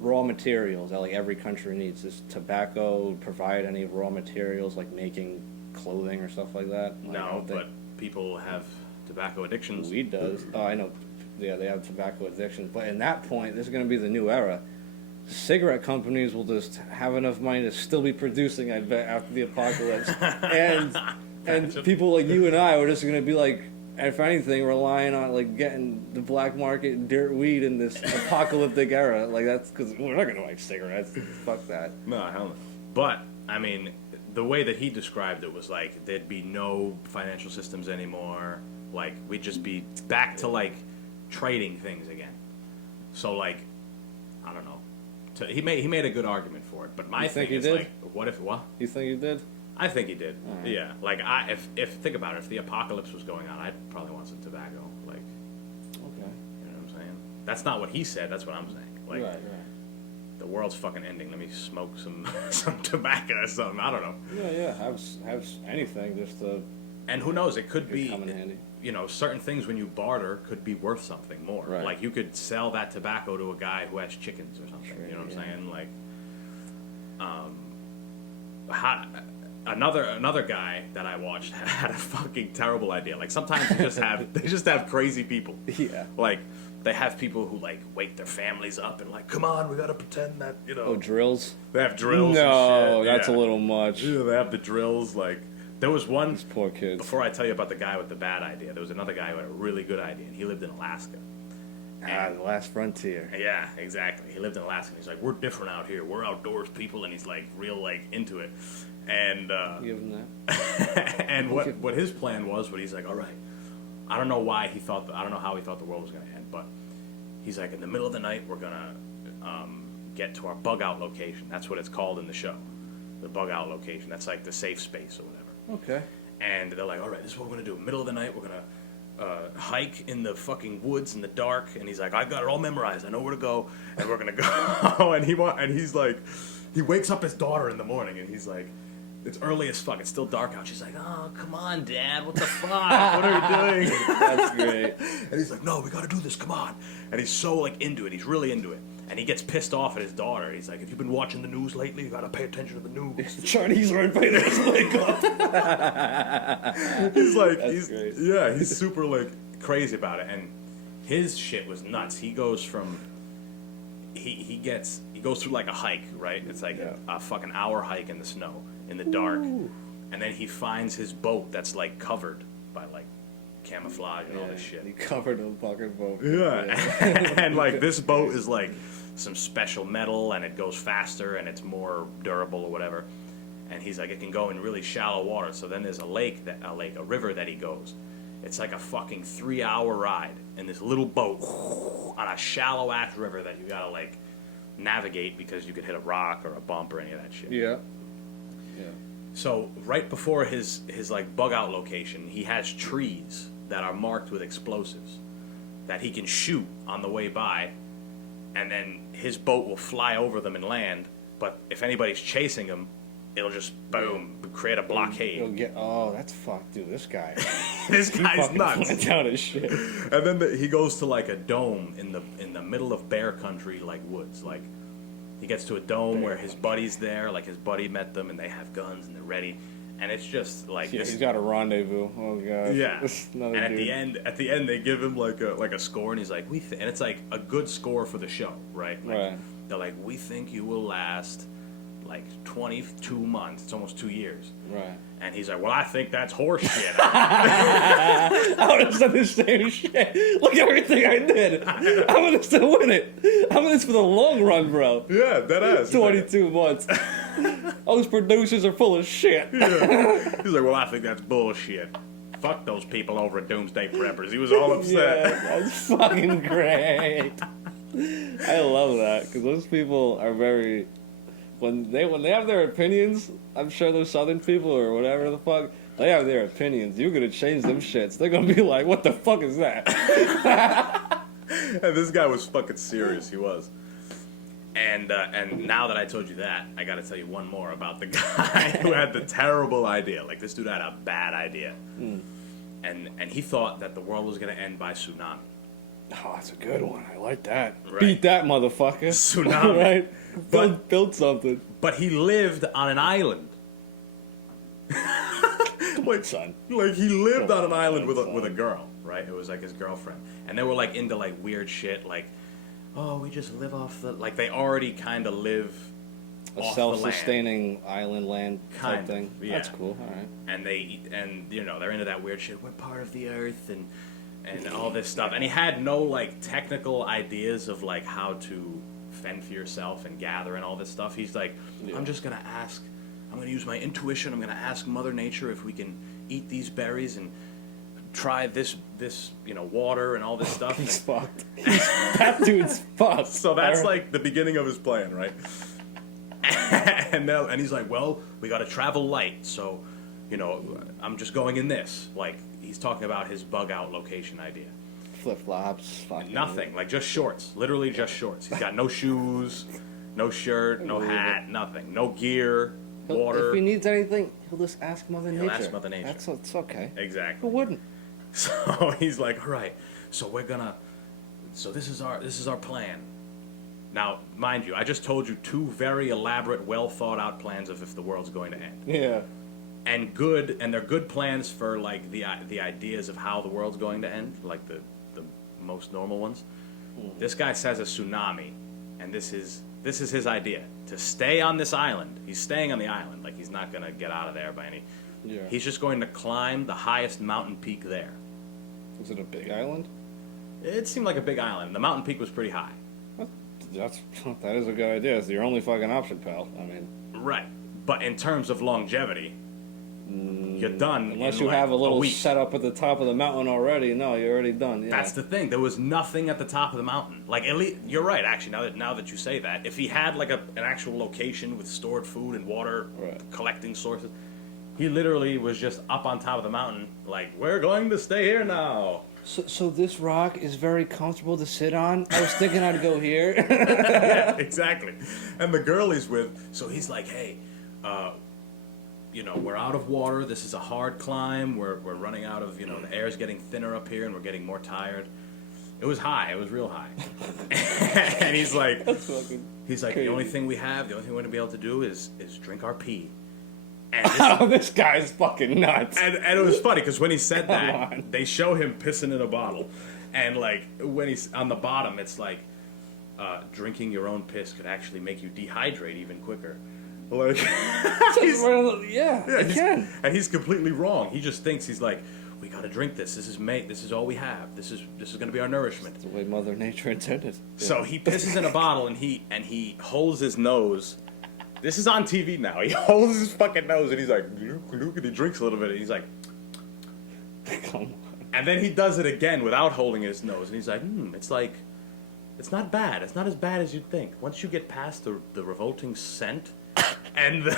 raw materials that like every country needs? Does tobacco provide any raw materials like making clothing or stuff like that? Like, no, but people have tobacco addictions. Weed does. Oh, I know. Yeah, they have tobacco addictions. But in that point, this is going to be the new era. Cigarette companies will just have enough money to still be producing, I bet, after the apocalypse. and people like you and I are just going to be like, if anything, relying on like getting the black market dirt weed in this apocalyptic era. Like that's because we're not going to like cigarettes. Fuck that. No, hell no. But I mean, the way that he described it was like there'd be no financial systems anymore. Like we'd just be back to like trading things again. So like, I don't know. So he made a good argument for it. But my thing is like, what if what? You think he did? I think he did. Right. Yeah. Like if think about it, if the apocalypse was going on, I'd probably want some tobacco. Like, okay. You know what I'm saying? That's not what he said. That's what I'm saying. Like, right. The world's fucking ending. Let me smoke some tobacco or something. I don't know. Yeah. Have anything just to. And who knows? It could be. Come in handy. You know, certain things when you barter could be worth something more. Right. Like you could sell that tobacco to a guy who has chickens or something. Sure, you know what I'm saying? Like, another guy that I watched had a fucking terrible idea. Like sometimes they just have crazy people. Yeah. Like they have people who like wake their families up and like, come on, we gotta pretend that Oh, drills. They have drills. No, and shit. That's a little much. Yeah, they have the drills. Like there was one. These poor kids. Before I tell you about the guy with the bad idea, there was another guy who had a really good idea, and he lived in Alaska. The last frontier. Yeah, exactly. He lived in Alaska. And he's like, we're different out here. We're outdoors people, and he's like real like into it. And give him that. and what his plan was, but he's like, all right. I don't know why he thought. I don't know how he thought the world was going to end, but he's like, in the middle of the night, we're gonna get to our bug out location. That's what it's called in the show, the bug out location. That's like the safe space or whatever. Okay. And they're like, all right, this is what we're gonna do. Middle of the night, we're gonna hike in the fucking woods in the dark. And he's like, I've got it all memorized. I know where to go, and we're gonna go. and he's like, he wakes up his daughter in the morning, and he's like, it's early as fuck. It's still dark out. She's like, oh, come on, Dad. What the fuck? What are you doing? That's great. And he's like, no, we gotta do this. Come on. And he's so like into it. He's really into it. And he gets pissed off at his daughter. He's like, have you been watching the news lately? You gotta pay attention to the news. The Chinese are invading us. Wake up. He's like, That's great. he's super like crazy about it. And his shit was nuts. He goes from, he goes through like a hike, right? It's like a fucking hour hike in the snow, in the dark. Ooh. And then he finds his boat that's like covered by like camouflage and all this shit. He covered a fucking boat. Yeah. And like this boat is like some special metal and it goes faster and it's more durable or whatever. And he's like, it can go in really shallow water. So then there's a river that he goes. It's like a fucking 3-hour ride in this little boat on a shallow ass river that you gotta like navigate because you could hit a rock or a bump or any of that shit. Yeah. So right before his like bug out location, he has trees that are marked with explosives that he can shoot on the way by, and then his boat will fly over them and land. But if anybody's chasing him, it'll just boom create a blockade. That's fucked, dude. This guy. This guy's nuts. Went down his shit. And then he goes to like a dome in the middle of bear country, like woods. Like he gets to a dome where his buddy's there. Like his buddy met them, and they have guns and they're ready. And it's just like he's got a rendezvous. Oh god. Yeah. And at the end, they give him like a score, and he's like, and it's like a good score for the show, right? Like, right. They're like, we think you will last like 22 months. It's almost 2 years. Right. And he's like, well, I think that's horse shit. I would have said the same shit. Look at everything I did. I'm going to still win it. I'm in this for the long run, bro. Yeah, that is. 22 months. Those producers are full of shit. Yeah. He's like, well, I think that's bullshit. Fuck those people over at Doomsday Preppers. He was all upset. Yeah, that's fucking great. I love that, because those people are very... When they have their opinions, I'm sure those Southern people or whatever the fuck, they have their opinions. You're gonna change them shits. They're gonna be like, what the fuck is that? And this guy was fucking serious. He was. And now that I told you that, I gotta tell you one more about the guy who had the terrible idea. Like, this dude had a bad idea. And he thought that the world was gonna end by tsunami. Oh, that's a good one. I like that. Right. Beat that motherfucker. Tsunami. Right? Build something. But he lived on an island. Like, son. Like, he lived on an island with a girl, right? It was like his girlfriend. And they were like into like weird shit, like, oh, we just live off the... Like, they already kind of live a off self-sustaining island land type Kind thing. of, yeah. That's cool. All right. And you know, they're into that weird shit. We're part of the earth and all this stuff. And he had no, like, technical ideas of, like, how to fend for yourself and gather and all this stuff. He's like, I'm just going to ask... I'm going to use my intuition. I'm going to ask Mother Nature if we can eat these berries and try this you know, water and all this stuff. He's fucked. That dude's fucked. So that's like the beginning of his plan, right? And he's like, well, we got to travel light. So, you know, I'm just going in this. Like, he's talking about his bug out location idea. Flip-flops. Nothing. Like, just shorts. Literally just shorts. He's got no shoes, no shirt, no hat, nothing. No gear. Water. If he needs anything, he'll just ask Mother Nature. Ask Mother Nature. It's okay. Exactly. Who wouldn't? So he's like, all right, so this is our plan. Now, mind you, I just told you 2 very elaborate, well thought out plans of if the world's going to end. Yeah. And they're good plans for like the ideas of how the world's going to end, like the most normal ones. This guy says a tsunami, and this is his idea, to stay on this island. He's staying on the island, like he's not gonna get out of there by any. Yeah. He's just going to climb the highest mountain peak there. Was it a big island? It seemed like a big island. The mountain peak was pretty high. That is a good idea. It's your only fucking option, pal. I mean, Right. But in terms of longevity, you're done. unless in you like have a little week. setup at the top of the mountain already, no, you're already done. Yeah. That's the thing. There was nothing at the top of the mountain. Like, at least, you're right, actually, now that you say that. If he had, like, an actual location with stored food and water, Right. collecting sources, he literally was just up on top of the mountain, like, we're going to stay here now. So this rock is very comfortable to sit on. I was thinking I'd go here. Yeah, exactly. And the girl he's with, so he's like, hey, you know, we're out of water. This is a hard climb. We're running out of, you know, the air's getting thinner up here and we're getting more tired. It was high. It was real high. And he's like, crazy. the only thing we have, the only thing we're going to be able to do is drink our pee. And this guy's fucking nuts. And it was funny because when he said Come that, on. they show him pissing in a bottle. And, like, when he's on the bottom, it's like, drinking your own piss could actually make you dehydrate even quicker. Like, yeah, it can. And he's completely wrong. He just thinks, he's like, we gotta drink this. This is all we have. This is gonna be our nourishment. That's the way Mother Nature intended. Yeah. So he pisses in a bottle and he holds his nose. This is on TV now. He holds his fucking nose and he's like, and he drinks a little bit and he's like, Come on. and then he does it again without holding his nose and he's like, it's not bad. It's not as bad as you'd think. Once you get past the revolting scent and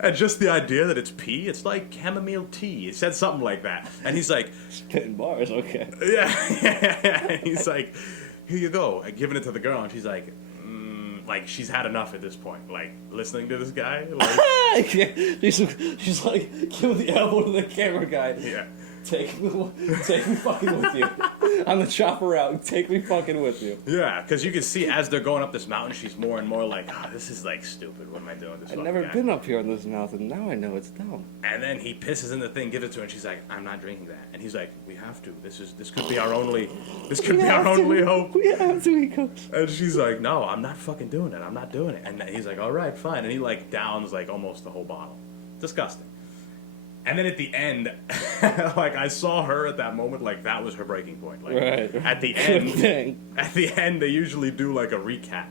and just the idea that it's pee, it's like chamomile tea. He said something like that. And he's like, spitting bars, okay. Yeah. And he's like, here you go. And giving it to the girl and she's like, like she's had enough at this point. Like, listening to this guy. Like, she's like, give the elbow to the camera guy. Yeah. Take me fucking with you. on the chopper route. Take me fucking with you. Yeah, because you can see as they're going up this mountain, she's more and more like, oh, this is like stupid. What am I doing with this? I've never been up here on this mountain. Now I know it's dumb. And then he pisses in the thing, gives it to her, and she's like, I'm not drinking that. And he's like, we have to. This could be our only hope. We have to, he goes. And she's like, no, I'm not fucking doing it. I'm not doing it. And he's like, all right, fine. And he like downs like almost the whole bottle. Disgusting. And then at the end, like I saw her at that moment, like that was her breaking point. Like right. At the end, they usually do like a recap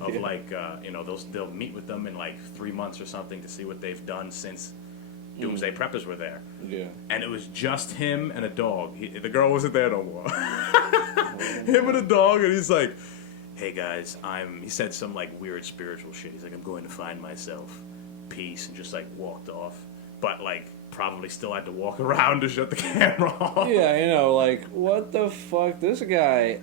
of like they'll meet with them in like 3 months or something to see what they've done since Doomsday Preppers were there. Yeah. And it was just him and a dog. The girl wasn't there no more. Him and a dog, and he's like, hey guys, he said some like weird spiritual shit. He's like, I'm going to find myself. Peace. And just like walked off. But like probably still had to walk around to shut the camera off. Yeah, like, what the fuck? This guy...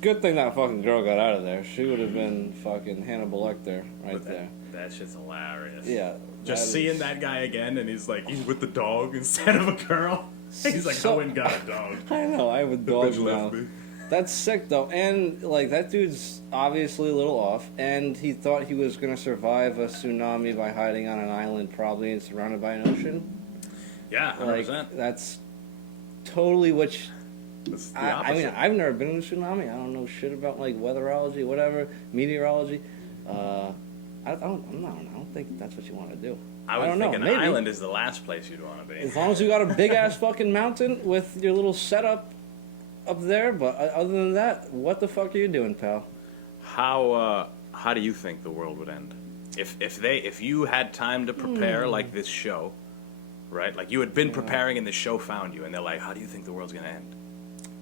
Good thing that fucking girl got out of there. She would have been fucking Hannibal Lecter there. That shit's hilarious. Yeah. Just seeing that guy again, and he's with the dog instead of a girl. He's like, I went and got a dog. I know, I have a dog bitch now. left me. That's sick, though. And, like, that dude's obviously a little off. And he thought he was going to survive a tsunami by hiding on an island, probably surrounded by an ocean. Yeah, 100%. Like, that's totally which... That's the opposite. I mean, I've never been in a tsunami. I don't know shit about, like, weatherology, whatever, meteorology. I don't think that's what you want to do. I would think an island is the last place you'd want to be. As long as you got a big-ass fucking mountain with your little setup up there, but other than that, what the fuck are you doing, pal? How do you think the world would end? If you had time to prepare like this show, right? Like you had been preparing and this show found you, and they're like, how do you think the world's going to end?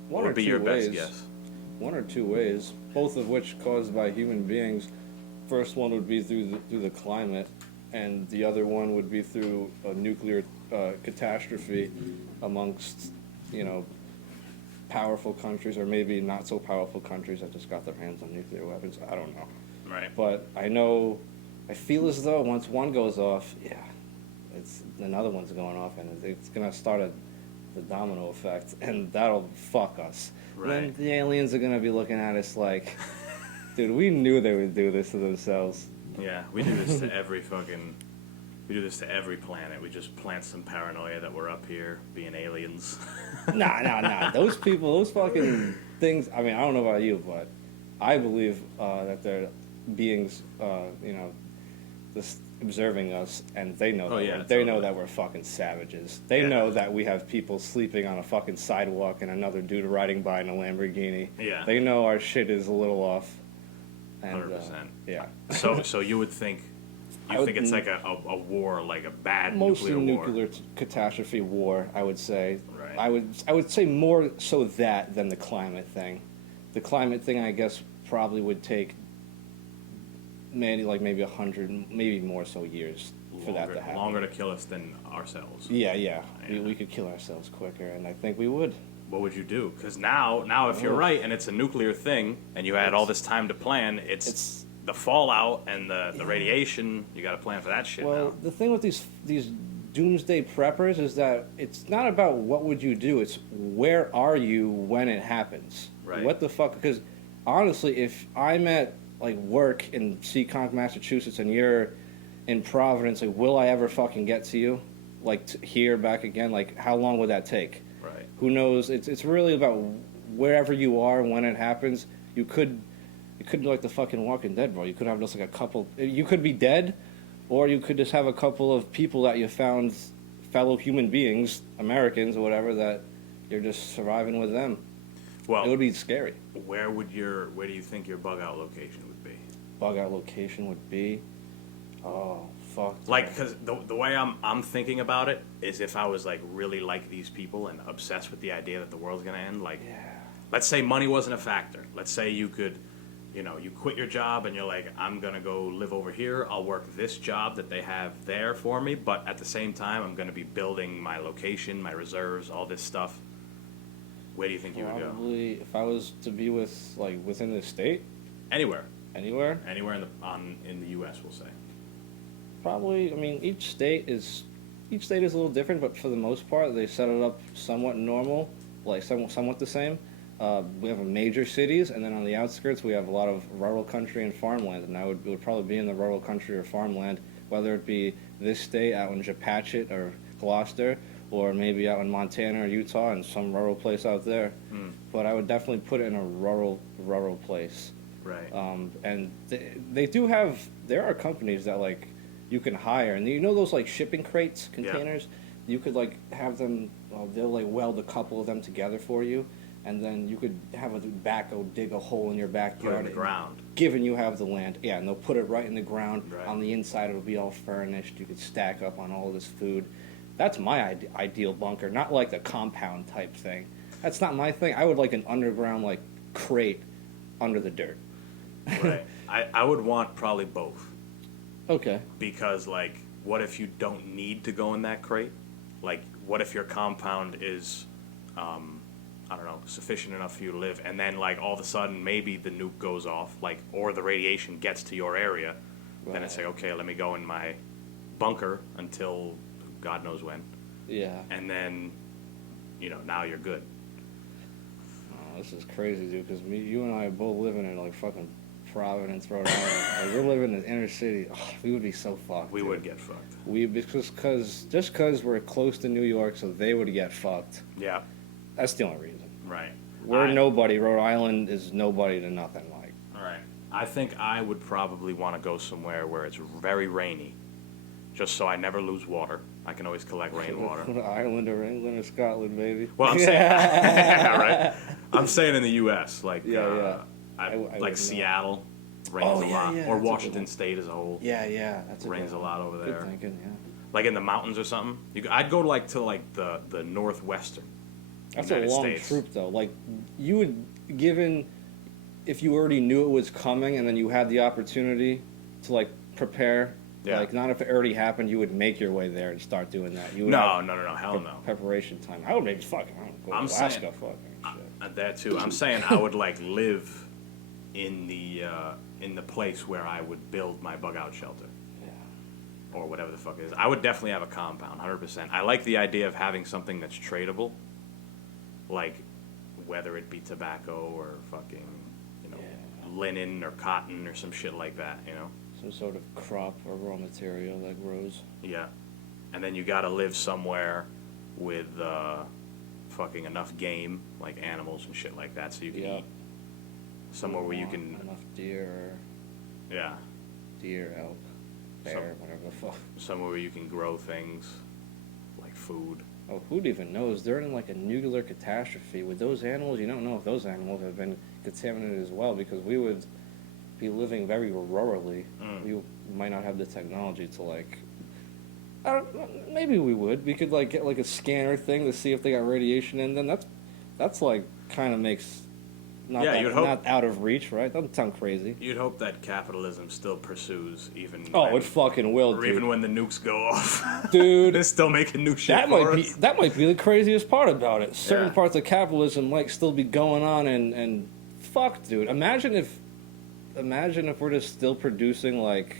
What would be your best guess? One or two ways, both of which caused by human beings. First one would be through the climate, and the other one would be through a nuclear catastrophe amongst, powerful countries, or maybe not so powerful countries that just got their hands on nuclear weapons. I don't know. Right. But I feel as though once one goes off, it's another one's going off, and it's gonna start the domino effect, and that'll fuck us. Right. And then the aliens are gonna be looking at us like, dude, we knew they would do this to themselves. Yeah, we do this to every planet. We just plant some paranoia that we're up here being aliens. Nah. Those people, those fucking things. I mean, I don't know about you, but I believe that they're beings, just observing us, and they know know that we're fucking savages. They know that we have people sleeping on a fucking sidewalk and another dude riding by in a Lamborghini. Yeah. They know our shit is a little off. 100%. Yeah. So you would think it's like a war, like a bad mostly nuclear war. nuclear catastrophe war, I would say. Right. I would say more so that than the climate thing. The climate thing, I guess, probably would take maybe 100, maybe more so years for that to happen. Longer to kill us than ourselves. Yeah. We could kill ourselves quicker, and I think we would. What would you do? Because now, if you're right, and it's a nuclear thing, and you had all this time to plan, it's the fallout and the radiation. You got to plan for that shit. Well, the thing with these doomsday preppers is that it's not about what would you do. It's where are you when it happens. Right. What the fuck? Because honestly, if I'm at like work in Seekonk, Massachusetts, and you're in Providence, like, will I ever fucking get to you? Like here back again? Like, how long would that take? Right. Who knows? It's really about wherever you are when it happens. It could be like the fucking Walking Dead, bro. You could have just like a couple. You could be dead, or you could just have a couple of people that you found, fellow human beings, Americans or whatever, that you're just surviving with them. Well, it would be scary. Where do you think your bug out location would be? Bug out location would be, oh fuck. Like, because the way I'm thinking about it is, if I was like really like these people and obsessed with the idea that the world's gonna end, like, let's say money wasn't a factor. Let's say you could, you quit your job and you're like, I'm gonna go live over here. I'll work this job that they have there for me, but at the same time, I'm gonna be building my location, my reserves, all this stuff. Where do you think you would go? Probably, if I was to be within the state. Anywhere. Anywhere in the U.S., we'll say. Probably. I mean, each state is a little different, but for the most part, they set it up somewhat normal, like somewhat the same. We have major cities, and then on the outskirts we have a lot of rural country and farmland, and it would probably be in the rural country or farmland, whether it be this state out in Japatchit or Gloucester, or maybe out in Montana or Utah and some rural place out there. But I would definitely put it in a rural place. Right. And they do have, there are companies that like you can hire, and you know those like shipping crates, containers? Yeah. You could like have them, they'll like weld a couple of them together for you, and then you could have a backhoe dig a hole in your backyard. Put it in the ground. Given you have the land. Yeah, and they'll put it right in the ground. Right. On the inside it'll be all furnished. You could stack up on all of this food. That's my ideal bunker, not like the compound type thing. That's not my thing. I would like an underground like crate under the dirt. Right. I would want probably both. Okay. Because, like, what if you don't need to go in that crate? Like, what if your compound is, I don't know, sufficient enough for you to live, and then, like, all of a sudden, maybe the nuke goes off, like, or the radiation gets to your area, right. Then it's like, okay, let me go in my bunker until God knows when. Yeah. And then, you know, now you're good. Oh, this is crazy, dude, because you and I are both living in, like, fucking Providence, Rhode Island. Like, we're living in the inner city. Oh, we would be so fucked. We would get fucked. Because we're close to New York, so they would get fucked. Yeah. That's the only reason. Right. We're nobody. Rhode Island is nobody to nothing. Like. Right. I think I would probably want to go somewhere where it's very rainy, just so I never lose water. I can always collect rainwater. Ireland or England or Scotland, maybe. Well, I'm saying, yeah, right. I'm saying in the U.S., like, I like Seattle rains a lot, yeah, or Washington State as a whole. Yeah, that's rains a lot over there. Good thinking, yeah. Like in the mountains or something. I'd go to the northwestern. That's United a long States. troop, though. Like, you would, given if you already knew it was coming, and then you had the opportunity to like prepare. Yeah. Like, not if it already happened, you would make your way there and start doing that. You would no, hell no. Preparation time. I would maybe fucking go to Alaska, fucking shit. That too. I'm saying I would like live in the place where I would build my bug out shelter. Yeah. Or whatever the fuck it is. I would definitely have a compound, 100%. I like the idea of having something that's tradable, like whether it be tobacco or fucking, linen or cotton or some shit like that, Some sort of crop or raw material that grows. Yeah. And then you gotta live somewhere with fucking enough game, like animals and shit like that, so you can eat. Somewhere where you can... Enough deer. Yeah. Deer, elk, bear, whatever the fuck. Somewhere where you can grow things, like food. Oh, who'd even knows? During like a nuclear catastrophe, with those animals, you don't know if those animals have been contaminated as well, because we would be living very rurally. We might not have the technology to like... maybe we would. We could like get like a scanner thing to see if they got radiation in them. That's like kind of makes... Not out of reach, right? Doesn't sound crazy. You'd hope that capitalism still pursues even. Oh, it fucking will, dude. Or even when the nukes go off, dude. They're still making new shit That might be the craziest part about it. Certain parts of capitalism might still be going on, and fuck, dude. Imagine if we're just still producing like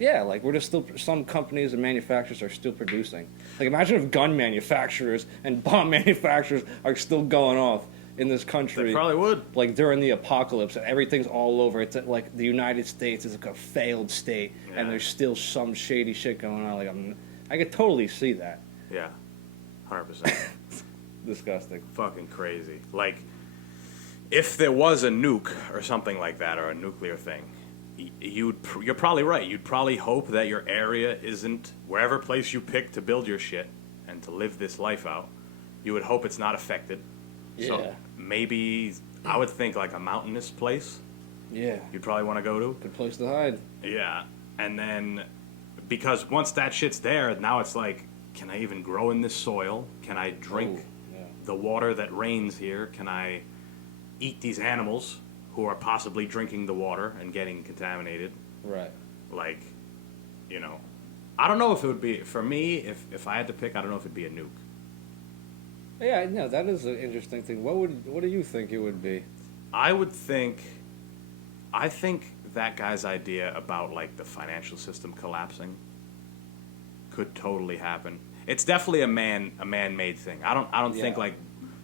we're just still, some companies and manufacturers are still producing. Like, imagine if gun manufacturers and bomb manufacturers are still going off in this country. They probably would. Like, during the apocalypse, and everything's all over. It's like the United States is like a failed state, and there's still some shady shit going on. Like, I could totally see that. Yeah, 100%. Disgusting. Fucking crazy. Like, if there was a nuke or something like that, or a nuclear thing, you're probably right. You'd probably hope that your area isn't, wherever place you pick to build your shit and to live this life out, you would hope it's not affected. Yeah. So maybe I would think like a mountainous place. Yeah. You'd probably want to go to. Good place to hide. Yeah. And then, because once that shit's there, now it's like, can I even grow in this soil? Can I drink the water that rains here? Can I eat these animals who are possibly drinking the water and getting contaminated? Right. Like, I don't know if it would be, for me, if I had to pick, I don't know if it'd be a nuke. Yeah, no, that is an interesting thing. What do you think it would be? I think that guy's idea about like the financial system collapsing could totally happen. It's definitely a man-made thing. I don't think like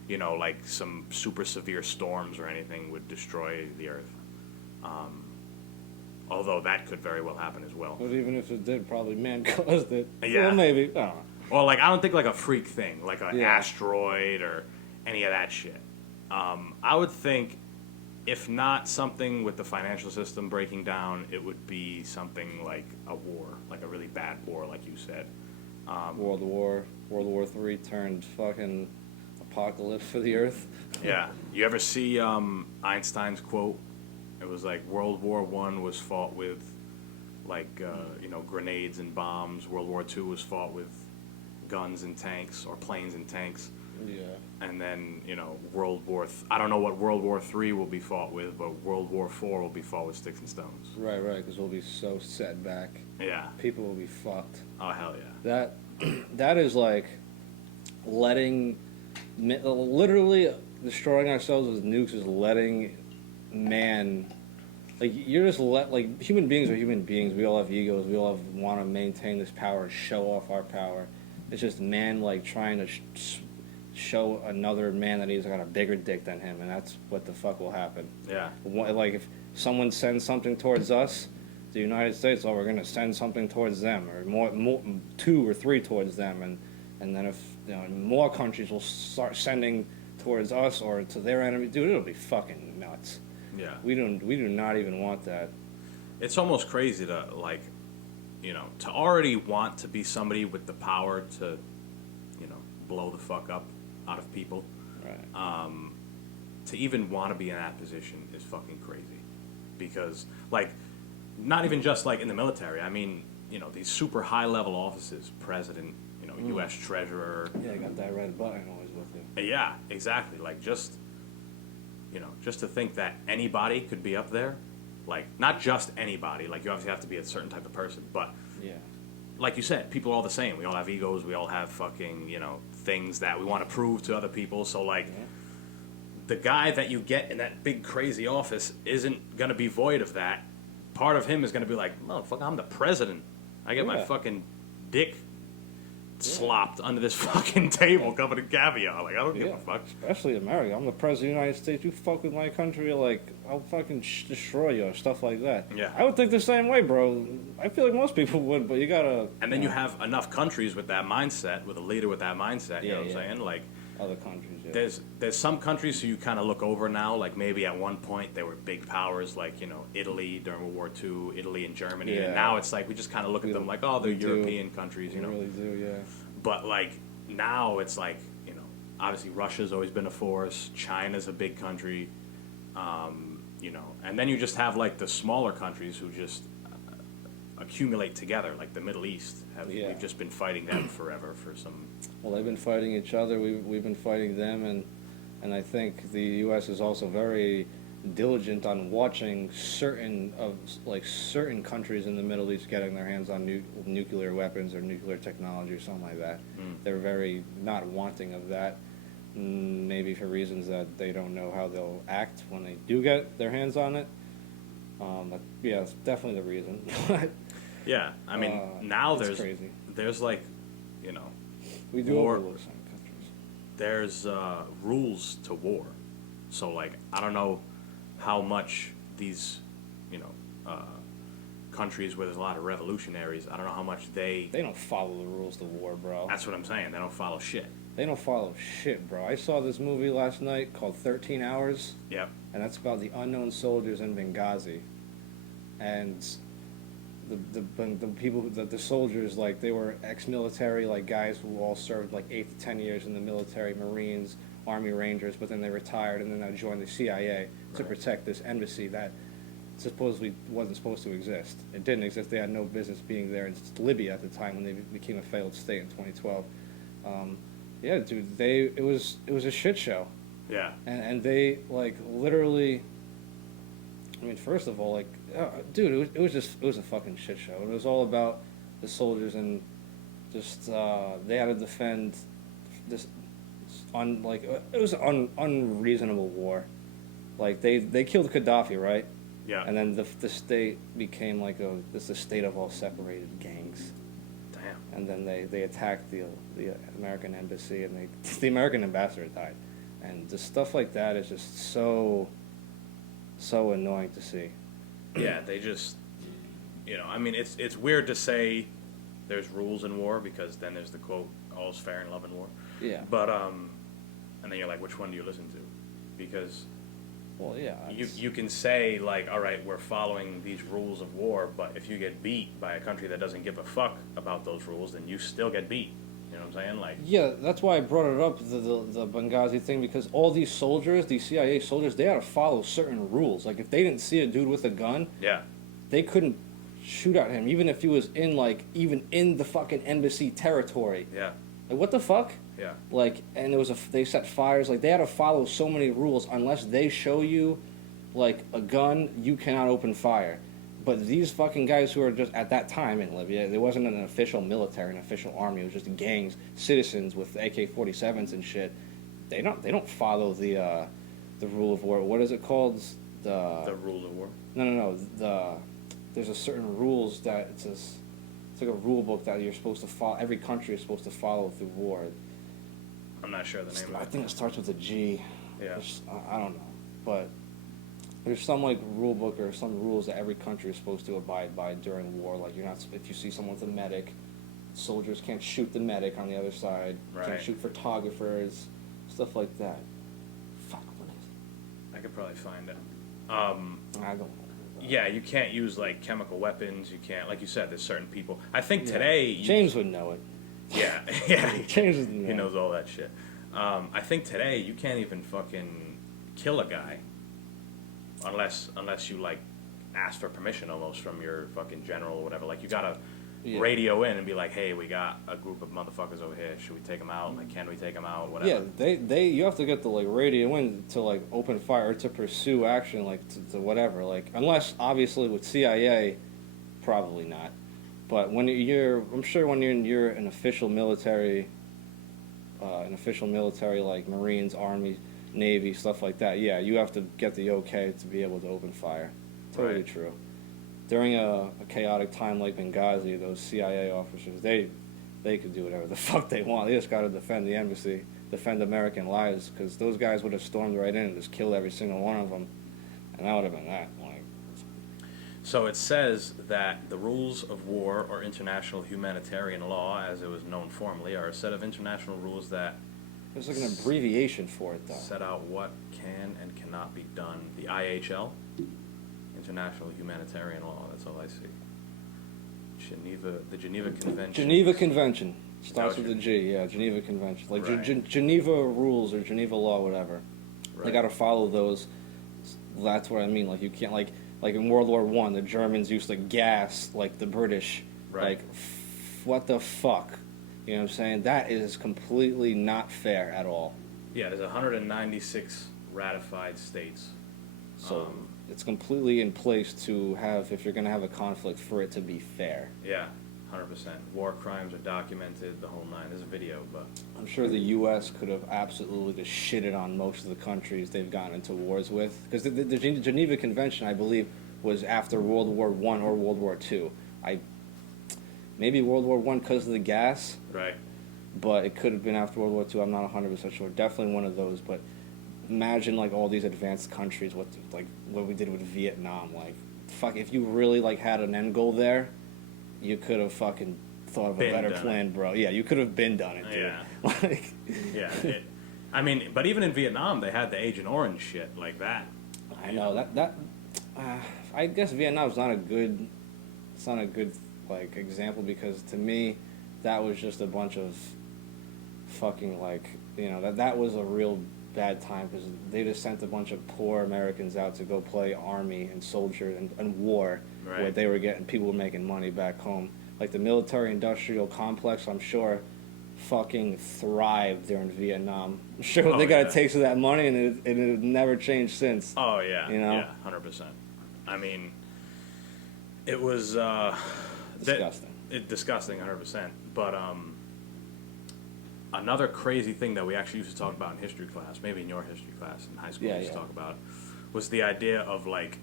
like some super severe storms or anything would destroy the Earth. Although that could very well happen as well. But even if it did, probably man caused it. Yeah. Well, maybe. I don't know. Well, I don't think like a freak thing, like an asteroid or any of that shit. I would think, if not something with the financial system breaking down, it would be something like a war, like a really bad war, like you said. World War III turned fucking apocalypse for the Earth. Yeah. You ever see Einstein's quote? It was like World War I was fought with, grenades and bombs. World War II was fought with guns and tanks, or planes and tanks. Yeah. And then, I don't know what World War III will be fought with, but World War IV will be fought with sticks and stones. Right, because we'll be so set back. Yeah. People will be fucked. Oh, hell yeah. That is like literally destroying ourselves with nukes is letting man, you're just human beings are human beings. We all have egos. We all want to maintain this power, show off our power. It's just man trying to show another man that he's got a bigger dick than him, and that's what the fuck will happen. Yeah. If someone sends something towards us, the United States, we're going to send something towards them, or more 2 or 3 towards them, and then if more countries will start sending towards us or to their enemy, dude, it'll be fucking nuts. Yeah. We do not even want that. It's almost crazy to to already want to be somebody with the power to, blow the fuck up out of people. Right. To even want to be in that position is fucking crazy, because not even just in the military. I mean, these super high level offices, president, U.S. treasurer. Yeah, I got that red button always with you. Yeah, exactly. Just to think that anybody could be up there, not just anybody. You obviously have to be a certain type of person, but yeah, like you said, people are all the same. We all have egos. We all have fucking things that we want to prove to other people. So the guy that you get in that big crazy office isn't gonna be void of that. Part of him is gonna be like, motherfucker, I'm the president. I get my fucking dick slopped under this fucking table covered in caviar. I don't give a fuck. Especially America. I'm the president of the United States. You fuck with my country, I'll fucking destroy you, or stuff like that. Yeah. I would think the same way, bro. I feel like most people would, but you gotta... And then you have enough countries with that mindset, with a leader with that mindset, you know what I'm saying? Other countries, yeah. There's some countries who you kind of look over now, maybe at one point they were big powers, Italy during World War II, Italy and Germany, and now it's we just kind of look at them they're European countries, We really do, yeah. But now it's obviously Russia's always been a force, China's a big country, and then you just have the smaller countries who just accumulate together, the Middle East. We've just been fighting them forever for some... Well, they've been fighting each other. We've been fighting them, and I think the U.S. is also very diligent on watching certain countries in the Middle East getting their hands on nuclear weapons or nuclear technology or something like that. They're very not wanting of that, maybe for reasons that they don't know how they'll act when they do get their hands on it. But yeah, it's definitely the reason. Yeah, I mean, now there's crazy. There's we do war. overlook some countries. There's rules to war, so I don't know how much these countries where there's a lot of revolutionaries, I don't know how much they don't follow the rules to war, bro. That's what I'm saying. They don't follow shit. They don't follow shit, bro. I saw this movie last night called 13 Hours. Yep. And that's about the unknown soldiers in Benghazi. And the people, the soldiers, they were ex-military, guys who all served 8 to 10 years in the military, Marines, Army Rangers, but then they retired and then they joined the CIA to protect this embassy that supposedly wasn't supposed to exist. It didn't exist. They had no business being there in Libya at the time when they became a failed state in 2012. Yeah, dude, it was a shit show. Yeah. And they literally. I mean, first of all, dude, it was a fucking shit show. It was all about the soldiers and just they had to defend this it was an unreasonable war. They killed Gaddafi, right? Yeah. And then the state became a state of all separated gangs. Damn. And then they attacked the American embassy, and the American ambassador died. And just stuff like that is just so annoying to see. Yeah, they just, I mean, it's weird to say there's rules in war because then there's the quote, all's fair in love and war. Yeah. But, and then you're like, which one do you listen to? Because well, yeah, you can say, like, all right, we're following these rules of war, but if you get beat by a country that doesn't give a fuck about those rules, then you still get beat. You know what I'm saying? Like, yeah, that's why I brought it up, the Benghazi thing, because all these soldiers, these CIA soldiers, they had to follow certain rules. Like, if they didn't see a dude with a gun, yeah, they couldn't shoot at him, even if he was even in the fucking embassy territory. yeah, Like, what the fuck? yeah, Like, and they set fires. Like, they had to follow so many rules. Unless they show you, like, a gun, you cannot open fire. But these fucking guys who are just at that time in Libya, there wasn't an official military, an official army. It was just gangs, citizens with AK-47s and shit. They don't follow the rule of war. What is it called? the rule of war. No. There's a certain rules that it's like a rule book that you're supposed to follow. Every country is supposed to follow through war. I'm not sure the name of I it. think it starts with a G. Yeah. I don't know, but there's some like rule book or some rules that every country is supposed to abide by during war. Like you're not, if you see someone with a medic, soldiers can't shoot the medic on the other side. Right. Can't shoot photographers, stuff like that. Fuck, what is I could probably find it. I don't know. Yeah, you can't use like chemical weapons. You can't, like you said, there's certain people. I think today, James would know it. yeah, yeah, James would know. he knows all that shit. I think today you can't even fucking kill a guy unless you like ask for permission almost from your fucking general or whatever. Like you gotta radio in and be like, hey, we got a group of motherfuckers over here. Should we take them out? Like, can we take them out? Whatever. Yeah, they you have to get the like radio in to like open fire or to pursue action, like to whatever. Like unless obviously with CIA, probably not. But when I'm sure when you're an official military like Marines, Army, Navy, stuff like that. Yeah, you have to get the okay to be able to open fire. Totally Right. true. During a chaotic time like Benghazi, those CIA officers, they could do whatever the fuck they want. They just got to defend the embassy, defend American lives, because those guys would have stormed right in and just killed every single one of them, and that would have been that. Like, So it says that the rules of war or international humanitarian law, as it was known formerly, are a set of international rules that there's like an abbreviation for it, though. set out what can and cannot be done. The IHL, International Humanitarian Law. That's all I see. The Geneva Convention. Geneva Convention starts what with a G. Yeah, Geneva Convention, like Right. Geneva rules or Geneva law, whatever. Right. They got to follow those. That's what I mean. Like you can't like in World War I, the Germans used to gas like the British. Right. Like, what the fuck? You know what I'm saying? That is completely not fair at all. Yeah, there's 196 ratified states. So it's completely in place to have, if you're going to have a conflict, for it to be fair. Yeah, 100%. War crimes are documented, the whole nine. There's a video, but I'm sure the U.S. could have absolutely just shitted on most of the countries they've gotten into wars with. Because the Geneva Convention, I believe, was after World War I or World War II. Maybe World War I because of the gas, right. but it could have been after World War II. I'm not 100% sure. Definitely one of those. But imagine like all these advanced countries, what we did with Vietnam. Like, fuck, if you really like had an end goal there, you could have fucking thought of a better plan, bro. Yeah, you could have been done it, dude. Yeah. Like, Yeah. I mean, but even in Vietnam, they had the Agent Orange shit like that. I know that. I guess Vietnam's not a good. It's not a good like example because to me, that was just a bunch of fucking like that was a real bad time because they just sent a bunch of poor Americans out to go play army and soldier and war, Right. where they were getting people were making money back home. Like the military-industrial complex, I'm sure, fucking thrived during Vietnam. I'm sure they got a taste of that money, and it never changed since. Oh yeah, You know? yeah, 100%. I mean, it was Disgusting. Disgusting, 100%. But another crazy thing that we actually used to talk about in history class, maybe in your history class in high school, we used to talk about, was the idea of like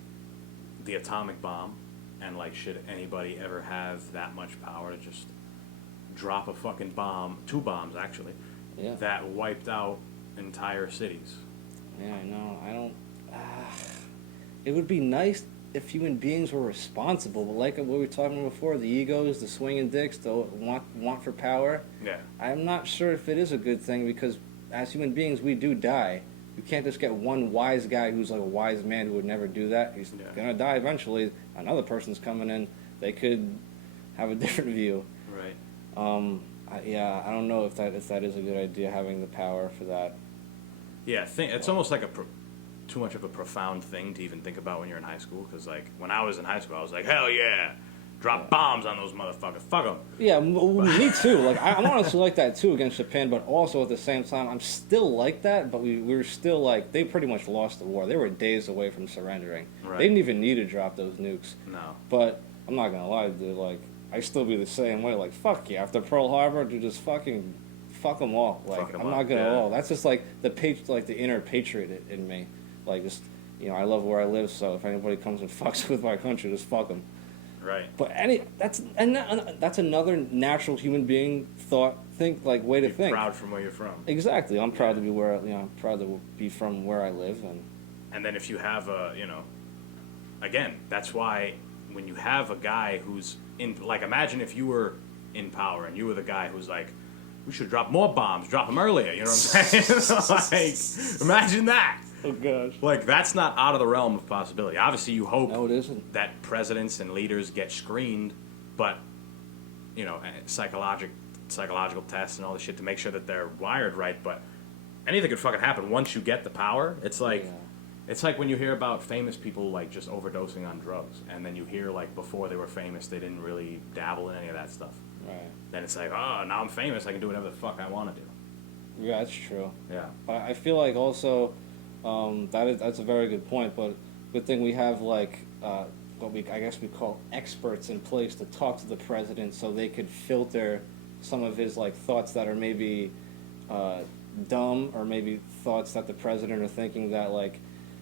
the atomic bomb, and like should anybody ever have that much power to just drop a fucking bomb, two bombs actually, Yeah. that wiped out entire cities. Yeah, I know. I don't. It would be nice if human beings were responsible, but like what we were talking about before, the egos, the swinging dicks, the want for power. Yeah. I'm not sure if it is a good thing because as human beings, we do die. You can't just get one wise guy who's like a wise man who would never do that. He's gonna die eventually. Another person's coming in. They could have a different view. Right. I don't know if that is a good idea, having the power for that. Yeah, it's almost like too much of a profound thing to even think about when you're in high school. Because like when I was in high school, I was like, hell yeah, drop bombs on those motherfuckers, fuck them. Yeah, me too. Like I'm honestly like that too against Japan, but also at the same time, I'm still like that. But we were still like they pretty much lost the war. They were days away from surrendering. Right. They didn't even need to drop those nukes. No. But I'm not gonna lie, dude. Like I still be the same way. Like fuck yeah, after Pearl Harbor, dude, just fucking fuck them all. Like I'm not gonna all. That's just like the inner patriot in me. Like just I love where I live. So if anybody comes and fucks with my country, just fuck them. Right. But that's another natural human being way to think. Proud from where you're from. Exactly. I'm proud to be proud to be from where I live and then if you have again, that's why when you have a guy who's in, like, imagine if you were in power and you were the guy who's like, we should drop more bombs, drop them earlier, you know what I'm saying? Like, imagine that. Oh gosh. Like, that's not out of the realm of possibility. Obviously, you hope no, it isn't. that presidents and leaders get screened, but, psychological tests and all this shit to make sure that they're wired right, but anything could fucking happen once you get the power. It's like... Yeah. It's like when you hear about famous people, like, just overdosing on drugs, and then you hear, like, before they were famous, they didn't really dabble in any of that stuff. Right. Then it's like, oh, now I'm famous, I can do whatever the fuck I want to do. Yeah, that's true. Yeah. But I feel like also, that's a very good point, but good thing we have, like, what I guess we call experts in place to talk to the president so they could filter some of his, like, thoughts that are maybe dumb, or maybe thoughts that the president are thinking that, like,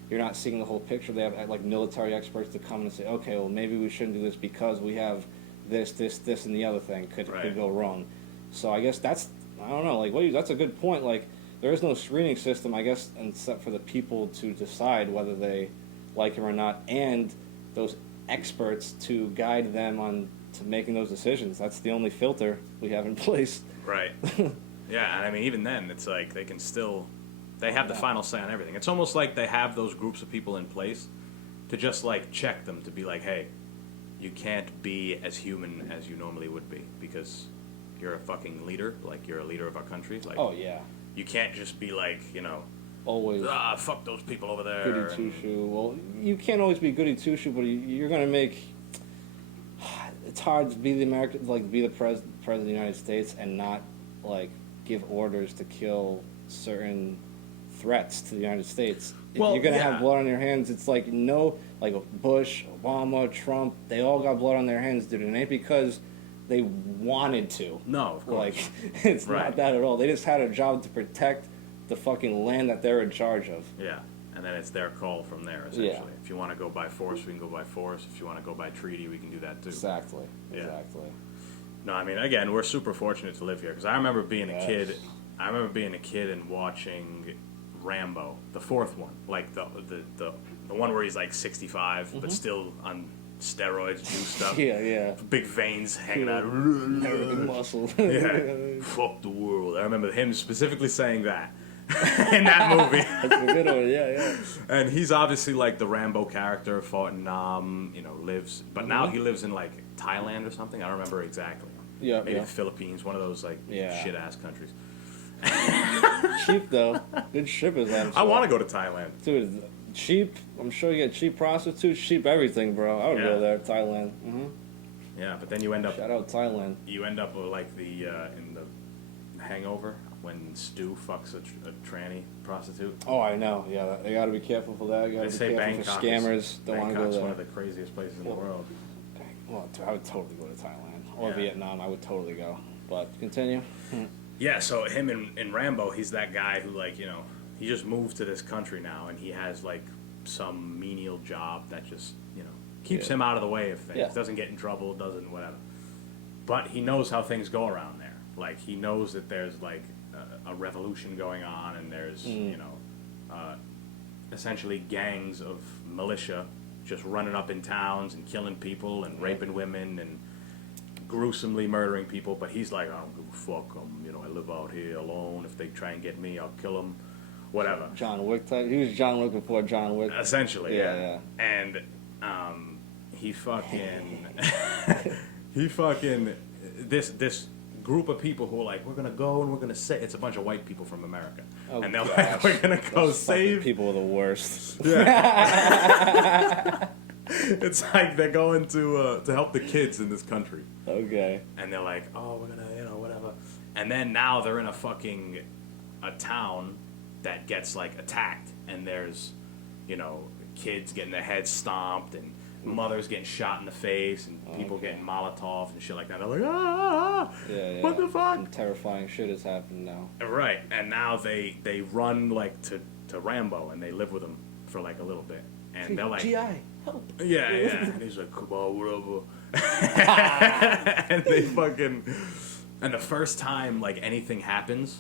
you're not seeing the whole picture. They have like military experts to come and say, okay, well maybe we shouldn't do this because we have this, and the other thing could go wrong. So I guess that's, I don't know, like that's a good point. Like there is no screening system, I guess, except for the people to decide whether they like him or not, and those experts to guide them on to making those decisions. That's the only filter we have in place. Right. Yeah, and I mean even then, it's like they can still. They have the final say on everything. It's almost like they have those groups of people in place to just, like, check them, to be like, hey, you can't be as human as you normally would be because you're a fucking leader. Like, you're a leader of our country. Like, oh, yeah. You can't just be like, always fuck those people over there. Goody two-shoe. Well, you can't always be goody two-shoe, but you're going to make... It's hard to be the American, like, be the president of the United States and not, like, give orders to kill certain... threats to the United States. Well, you're gonna have blood on your hands. It's like like Bush, Obama, Trump. They all got blood on their hands, dude. And it ain't because they wanted to. No, of course. Like it's not that at all. They just had a job to protect the fucking land that they're in charge of. Yeah, and then it's their call from there. Essentially, yeah. If you want to go by force, we can go by force. If you want to go by treaty, we can do that too. Exactly. Yeah. Exactly. No, I mean, again, we're super fortunate to live here because I remember being a kid. I remember being a kid and watching Rambo, the fourth one, like the one where he's like 65 but still on steroids, juiced up. Yeah. Big veins hanging out. Big muscle. Yeah. Fuck the world. I remember him specifically saying that in that movie. That's a good one. Yeah. And he's obviously like the Rambo character, fought in Nam, lives, but now he lives in like Thailand or something. I don't remember exactly. Yeah. Maybe the Philippines, one of those like shit ass countries. Cheap though, good strippers. I want to go to Thailand, dude. Cheap. I'm sure you get cheap prostitutes, cheap everything, bro. I would go there, Thailand. Mm-hmm. Yeah, but then you end up. Shout out Thailand. You end up with like the in the Hangover when Stu fucks a tranny prostitute. Oh, I know. Yeah, you got to be careful for that. You got to be careful Bangkok for scammers. Don't want to go there. One of the craziest places in the world. Well, dude, I would totally go to Thailand or Vietnam. I would totally go. But continue. Yeah, so him in Rambo, he's that guy who, like, he just moved to this country now, and he has, like, some menial job that just, keeps him out of the way of things. Yeah. Doesn't get in trouble, doesn't whatever. But he knows how things go around there. Like, he knows that there's, like, a revolution going on, and there's essentially gangs of militia just running up in towns and killing people and raping women and gruesomely murdering people. But he's like, I don't give a fuck. I live out here alone. If they try and get me, I'll kill them. Whatever. John Wick type. He was John Wick before John Wick. Essentially, yeah. And he fucking this group of people who are like, we're gonna go and we're gonna say, it's a bunch of white people from America, and they're like, we're gonna go Those save people are the worst. Yeah. It's like they're going to help the kids in this country. Okay. And they're like, oh, we're gonna, whatever. And then now they're in a town that gets like attacked, and there's, kids getting their heads stomped and mothers getting shot in the face and people getting Molotov and shit like that. They're like, what the fuck? And terrifying shit has happened now. Right, and now they run like to Rambo, and they live with him for like a little bit, and they're like, GI, help. Yeah, and he's like, come on, whatever. And they fucking, and the first time like anything happens,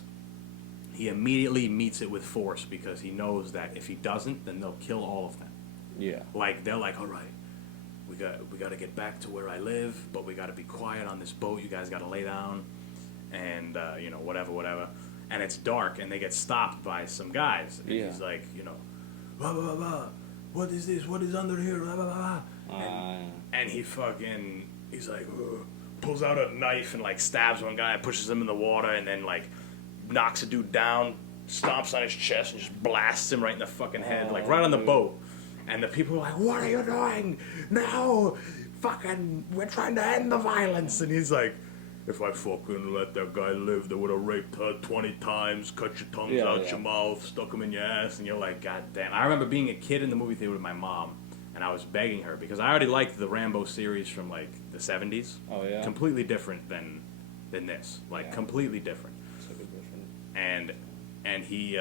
he immediately meets it with force, because he knows that if he doesn't, then they'll kill all of them. Yeah. Like, they're like, all right, we got to get back to where I live, but we got to be quiet on this boat. You guys got to lay down, and whatever. And it's dark, and they get stopped by some guys. And he's like, blah blah blah. What is this? What is under here? Blah blah blah. And he's like, pulls out a knife and like stabs one guy, pushes him in the water, and then like knocks a dude down, stomps on his chest, and just blasts him right in the fucking head, like right on the boat. And the people are like, what are you doing? No, fucking, we're trying to end the violence. And he's like, if I fucking let that guy live, they would have raped her 20 times, cut your tongues out your mouth, stuck them in your ass. And you're like, God damn. I remember being a kid in the movie theater with my mom, and I was begging her, because I already liked the Rambo series from like the 70s. Oh, yeah? Completely different than this. Like, completely different. Super different. And he,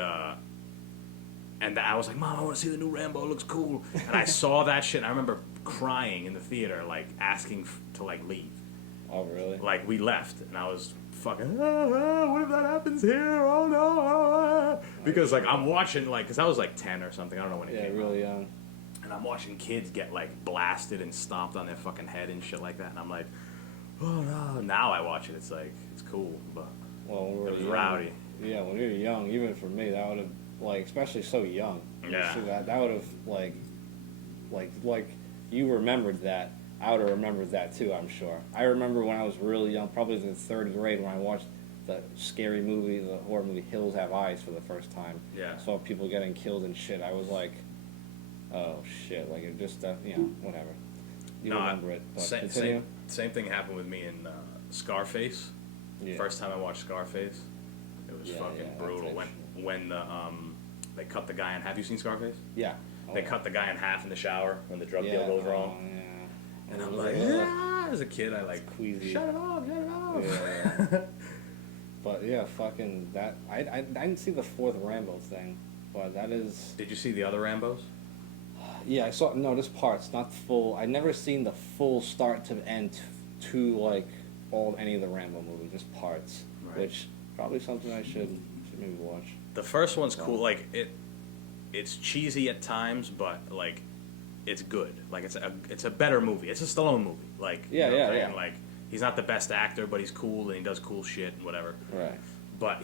and I was like, Mom, I want to see the new Rambo. It looks cool. And I saw that shit, and I remember crying in the theater, like, asking to, like, leave. Oh, really? Like, we left, and I was fucking, what if that happens here? Oh, no. Because, like, I'm watching, like, because I was, like, 10 or something. I don't know when it came out. Yeah, really young. And I'm watching kids get, like, blasted and stomped on their fucking head and shit like that. And I'm like, oh, no. Now I watch it. It's, like, it's cool, but it was rowdy. Yeah, when you were young, even for me, that would have, like, especially so young. Yeah. So that would have, like you remembered that. I would have remembered that too, I'm sure. I remember when I was really young, probably in the third grade, when I watched the scary movie, the horror movie Hills Have Eyes for the first time. Yeah. Saw people getting killed and shit. I was like, oh shit, like it just, whatever. You remember it. But same thing happened with me in Scarface. Yeah. First time I watched Scarface, it was fucking brutal. When they cut the guy in half. Have you seen Scarface? Yeah. They cut the guy in half in the shower when the drug deal goes wrong. Yeah. And I'm like, as a kid, I like, queasy. Shut it off. Yeah. But yeah, fucking that. I didn't see the fourth Rambo thing, but that is. Did you see the other Rambos? Yeah, I saw. No, this part's not full. I never seen the full start to end to like any of the Rambo movies. Just parts, which probably something I should maybe watch. The first one's cool. Like it's cheesy at times, but like it's good. Like it's a better movie. It's a Stallone movie. Like yeah. Like he's not the best actor, but he's cool and he does cool shit and whatever. Right. But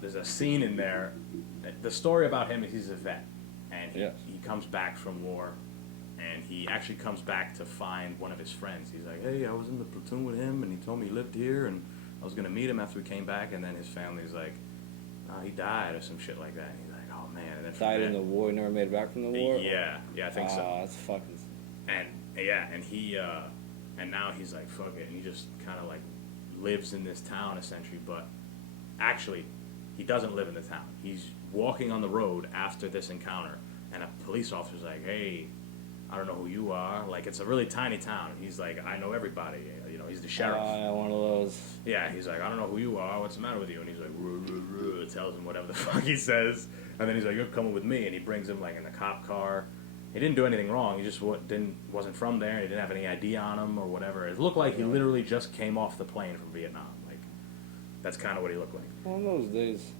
there's a scene in there. The story about him is he's a vet, and he comes back from war, and he actually comes back to find one of his friends. He's like, hey, I was in the platoon with him, and he told me he lived here, and I was gonna meet him after we came back, and then his family's like, he died or some shit like that. And he's like, oh man. And then died in the war, never made it back from the war? Yeah, I think so. That's fucking. And he, and now he's like, fuck it. And he just kind of like lives in this town essentially, but actually, he doesn't live in the town. He's walking on the road after this encounter, and a police officer's like, hey, I don't know who you are. Like, it's a really tiny town. He's like, I know everybody. He's the sheriff. One of those. Yeah, he's like, I don't know who you are. What's the matter with you? And he's like, ruh, ruh, ruh, tells him whatever the fuck he says. And then he's like, you're coming with me. And he brings him, like, in the cop car. He didn't do anything wrong. He just wasn't from there. He didn't have any ID on him or whatever. It looked like he literally just came off the plane from Vietnam. Like, That's kind of what he looked like. Well, in those days,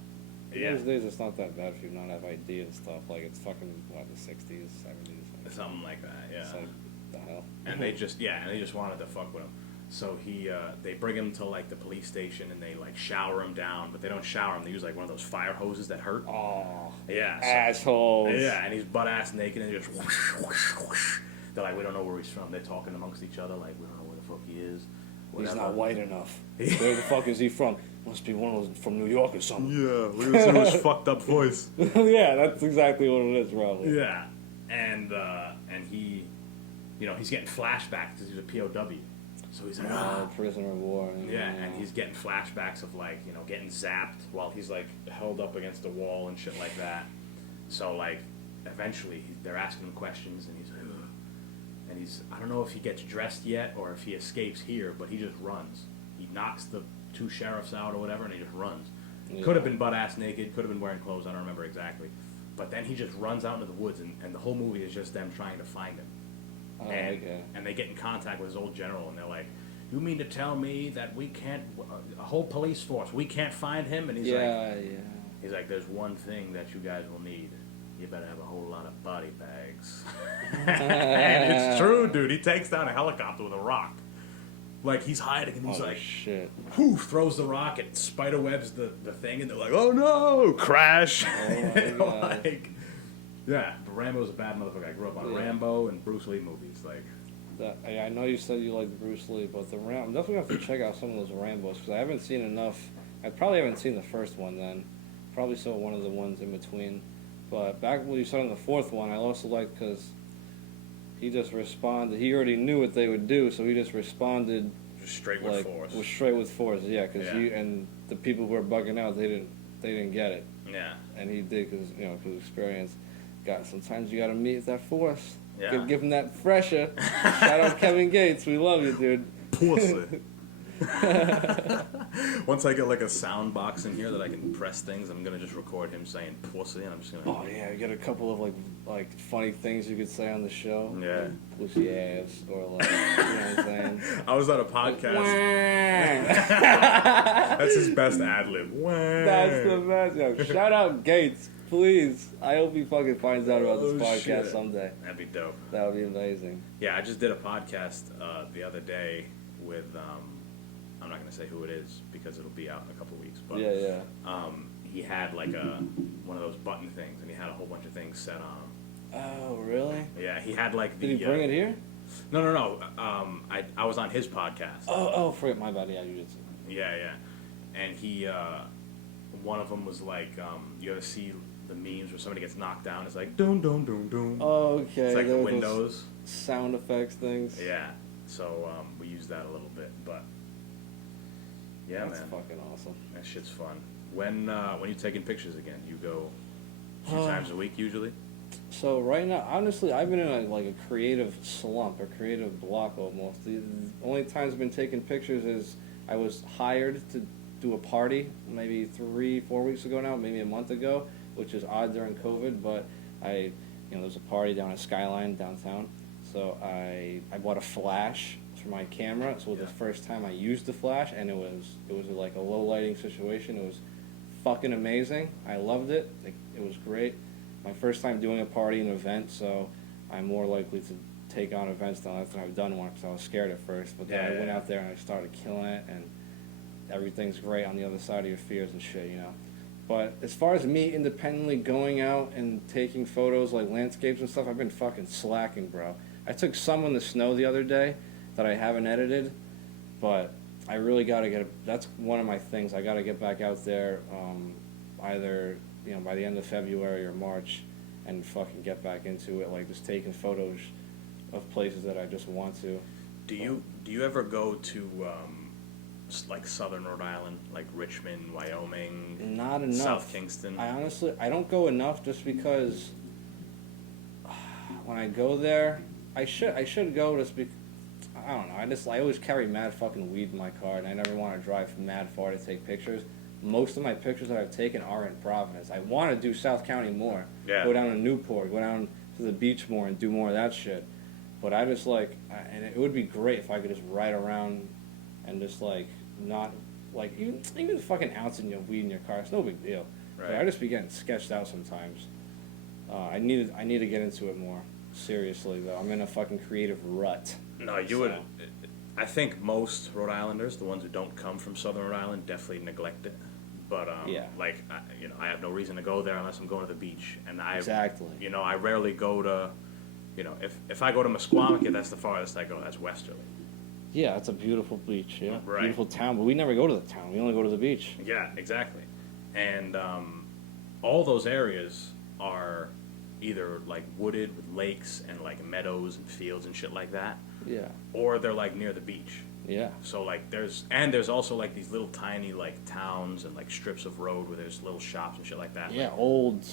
it's not that bad if you not have ID and stuff. Like, it's fucking, what, the 60s, 70s? Something like that, yeah. It's like, the hell? And they just wanted to fuck with him. So they bring him to, like, the police station, and they, like, shower him down, but they don't shower him. They use, like, one of those fire hoses that hurt. Oh. Yeah. So, assholes. yeah, and he's butt-ass naked, and just whoosh, whoosh, whoosh. They're like, we don't know where he's from. They're talking amongst each other, like, we don't know where the fuck he is. Whatever. He's not white enough. Where the fuck is he from? Must be one of those from New York or something. Yeah, listen to his fucked up voice. Yeah, that's exactly what it is, probably. Yeah, and he, he's getting flashbacks because he's a POW. So he's like, prisoner of war. Yeah, and he's getting flashbacks of, like, getting zapped while he's, like, held up against the wall and shit like that. So, like, eventually they're asking him questions, and he's like, ugh. And I don't know if he gets dressed yet or if he escapes here, but he just runs. He knocks the 2 sheriffs out or whatever, and he just runs. Yeah. Could have been butt-ass naked, could have been wearing clothes, I don't remember exactly. But then he just runs out into the woods, and the whole movie is just them trying to find him. Oh, okay. And they get in contact with his old general, and they're like, you mean to tell me that we can't, a whole police force, we can't find him? And he's he's like, there's one thing that you guys will need. You better have a whole lot of body bags. And it's true, dude. He takes down a helicopter with a rock. Like, he's hiding, and he's like, shit. Poof, throws the rock, and spiderwebs the thing, and they're like, oh no, crash. Oh, like, yeah, but Rambo's a bad motherfucker. I grew up on Rambo and Bruce Lee movies. Like, I know you said you liked Bruce Lee, but I'm definitely going to have to check out some of those Rambos, because I haven't seen enough. I probably haven't seen the first one then. Probably saw one of the ones in between. But back when you saw in the fourth one, I also liked because he just responded. He already knew what they would do, so he just responded. Just straight with force. Was straight with force, yeah. Because and the people who were bugging out, they didn't get it. Yeah. And he did because because experience. Sometimes you got to meet that force. Yeah. Give him that pressure. Shout out Kevin Gates. We love you, dude. Pussy. Once I get like a sound box in here that I can press things, I'm gonna just record him saying pussy, and I'm just gonna. Oh yeah, you get a couple of like funny things you could say on the show. Yeah. Pussy ass, or like, you know what I'm saying. I was at a podcast. That's his best ad lib. That's the best. Yo, shout out Gates, please. I hope he fucking finds out about this podcast someday. That'd be dope. That would be amazing. Yeah, I just did a podcast the other day with. I'm not going to say who it is because it'll be out in a couple weeks. But he had like one of those button things, and he had a whole bunch of things set on him. Oh, really? Yeah, he had like the. Did he bring it here? No. I was on his podcast. Oh, forget my bad. Yeah, you did. Yeah, and he one of them was like you ever see the memes where somebody gets knocked down? It's like doom doom doom doom. Okay. It's like the Windows sound effects things. Yeah. So we used that a little bit, but. Yeah, that's man. Fucking awesome. That shit's fun. When you taking pictures again? You go a few times a week usually? So right now, honestly, I've been in a creative slump, a creative block almost. The only times I've been taking pictures is I was hired to do a party maybe 3-4 weeks ago now, maybe a month ago, which is odd during COVID, but there's a party down at Skyline downtown. So I bought a flash for my camera, so it was the first time I used the flash, and it was like a low lighting situation. It was fucking amazing. I loved it. It was great. My first time doing a party, an event, so I'm more likely to take on events than after I've done one, because I was scared at first. But then I went out there and I started killing it, and everything's great on the other side of your fears and shit, But as far as me independently going out and taking photos like landscapes and stuff, I've been fucking slacking, bro. I took some in the snow the other day that I haven't edited, but I really got to that's one of my things. I got to get back out there either, by the end of February or March and fucking get back into it, like just taking photos of places that I just want to. Do you ever go to like southern Rhode Island, like Richmond, Wyoming? Not enough. South Kingston? I don't go enough just because when I go there, I should go just because, I don't know, I always carry mad fucking weed in my car, and I never want to drive mad far to take pictures. Most of my pictures that I've taken are in Providence. I want to do South County more. Yeah. Go down to Newport, go down to the beach more and do more of that shit. But I just and it would be great if I could just ride around and just not like even a fucking ounce of weed in your car, it's no big deal. Right. But I just be getting sketched out sometimes. I need to get into it more seriously though. I'm in a fucking creative rut. No, you would. I think most Rhode Islanders, the ones who don't come from Southern Rhode Island, definitely neglect it. But like I have no reason to go there unless I'm going to the beach, and Exactly. I rarely go to, if I go to Musqueamicut, that's the farthest I go. That's westerly. Yeah, it's a beautiful beach. Yeah, Right. Beautiful town, but we never go to the town. We only go to the beach. Yeah, exactly. And all those areas are either like wooded with lakes and like meadows and fields and shit like that. Yeah. Or they're like near the beach. Yeah. So like there's also like these little tiny like towns and like strips of road where there's little shops and shit like that. Yeah, like, old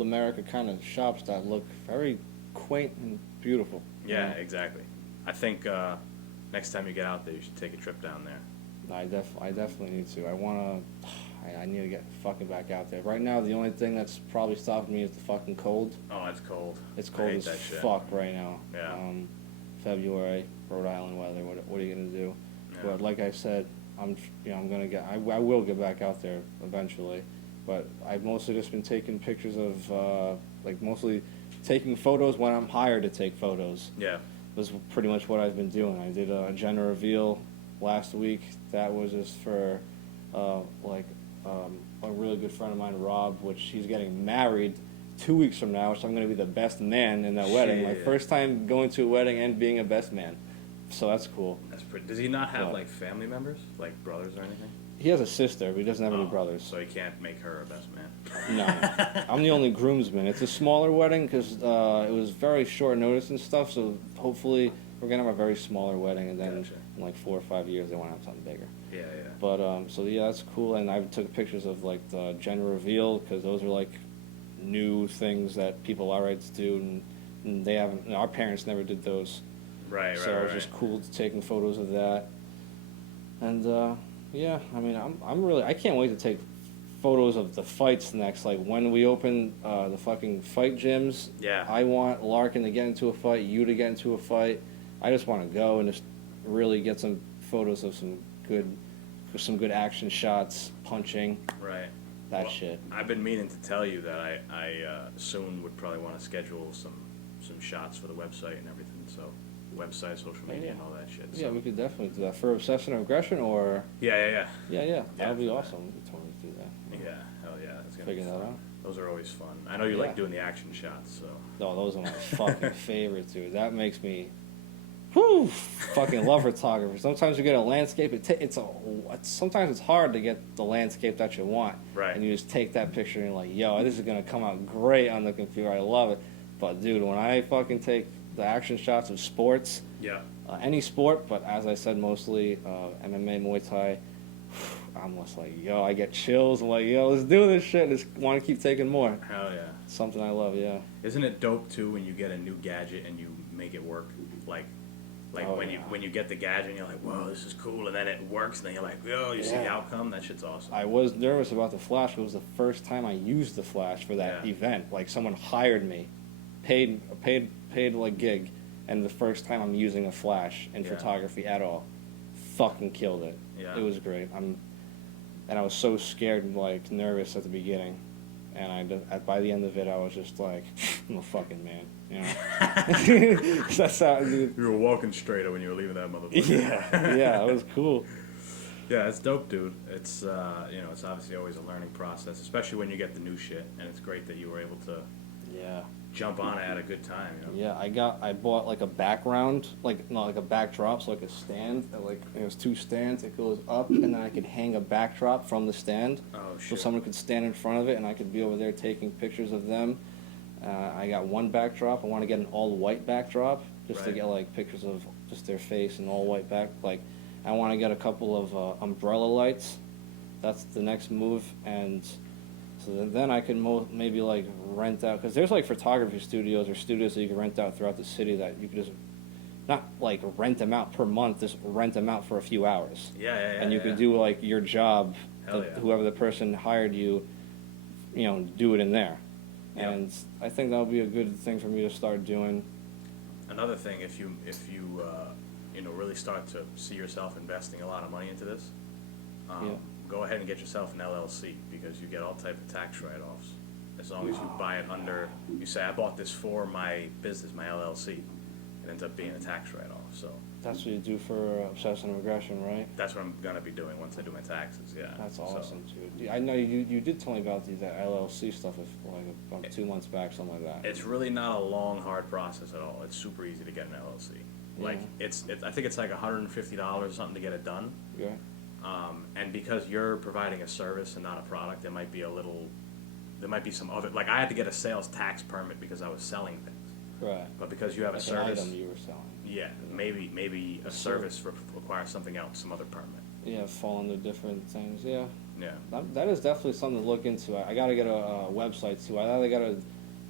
America kind of shops that look very quaint and beautiful. Yeah, exactly. I think next time you get out there, you should take a trip down there. I definitely need to. I need to get fucking back out there. Right now, the only thing that's probably stopping me is the fucking cold. Oh, it's cold. It's cold as fuck right now. Yeah. February, Rhode Island weather. What are you gonna do? Yeah. But like I said, I'm gonna get. I will get back out there eventually. But I've mostly just been taking pictures of mostly taking photos when I'm hired to take photos. Yeah. Was pretty much what I've been doing. I did a gender reveal last week. That was just for a really good friend of mine, Rob, which he's getting married 2 weeks from now, so I'm going to be the best man in that wedding. My first time going to a wedding and being a best man. So that's cool. That's pretty. Does he not have like family members, like brothers or anything? He has a sister, but he doesn't have any brothers. So he can't make her a best man. No. I'm the only groomsman. It's a smaller wedding because it was very short notice and stuff, so hopefully we're going to have a very smaller wedding, and then in like 4 or 5 years they want to have something bigger. Yeah, yeah. But, that's cool, and I took pictures of like the gender reveal because those are like new things that people our age do, and they haven't, our parents never did those. Right, so it was just cool taking photos of that. And, I mean, I can't wait to take photos of the fights next. Like when we open the fucking fight gyms, I want Larkin to get into a fight, you to get into a fight. I just want to go and just really get some photos of some good action shots, punching. Right. That shit. I've been meaning to tell you that I soon would probably want to schedule some shots for the website and everything. So website, social media, and all that shit. So. Yeah, we could definitely do that for Obsession and Aggression, or Yeah. That would be awesome. We could totally do that. Yeah, hell yeah. That's gonna Figure be that fun. out. Those are always fun. I know you like doing the action shots, so. No, those are my fucking favorite, dude. That makes me, whoo, fucking love photography. Sometimes you get a landscape. Sometimes it's hard to get the landscape that you want. Right. And you just take that picture and you're like, yo, this is gonna come out great on the computer. I love it. But dude, when I fucking take the action shots of sports, any sport, but as I said, mostly MMA, Muay Thai. I'm just like, yo, I get chills. I'm like, yo, let's do this shit. Just want to keep taking more. Hell yeah. Something I love, yeah. Isn't it dope too when you get a new gadget and you make it work? Like when you get the gadget and you're like, whoa, this is cool, and then it works, and then you're like, yo, you see the outcome. That shit's awesome. I was nervous about the Flash. It was the first time I used the Flash for that event. Like someone hired me, paid like gig, and the first time I'm using a Flash in photography at all. Fucking killed it. Yeah. It was great. And I was so scared and like nervous at the beginning, and by the end of it, I was just like, I'm a fucking man, you know. That's how. Dude. You were walking straighter when you were leaving that motherfucker. Yeah, it was cool. Yeah, it's dope, dude. It's it's obviously always a learning process, especially when you get the new shit, and it's great that you were able to. Jump on it at a good time, you know? Yeah, I bought like a background, not like a backdrop, so like a stand. It was 2 stands. It goes up, and then I could hang a backdrop from the stand. Oh shit! So someone could stand in front of it, and I could be over there taking pictures of them. I got one backdrop. I want to get an all-white backdrop just to get like pictures of just their face and all-white back. Like, I want to get a couple of umbrella lights. That's the next move, and. So then I could maybe like rent out, because there's like photography studios or studios that you can rent out throughout the city that you could just not like rent them out per month, just rent them out for a few hours. And you could do like your job, whoever the person hired you, do it in there. Yep. And I think that would be a good thing for me to start doing. Another thing, if you really start to see yourself investing a lot of money into this, Yeah. go ahead and get yourself an LLC, because you get all type of tax write-offs as long as you buy it under. You say, I bought this for my business, my LLC. It ends up being a tax write-off. So That's what you do for obsession and regression, right? that's what I'm gonna be doing once I do my taxes. Yeah. That's So, awesome, dude. I know you did tell me about that LLC stuff like about 2 months back, something like that. it's really not a long, hard process at all. It's super easy to get an LLC. Like it's I think it's like $150 or something to get it done. Yeah. And because you're providing a service and not a product, there might be some other, like I had to get a sales tax permit because I was selling things. Right. But because you have Like a service, an item you were selling. yeah, maybe a service requires something else, some other permit. Yeah, fall into different things. Yeah. Yeah. That is definitely something to look into. I got to get a website too. I either got to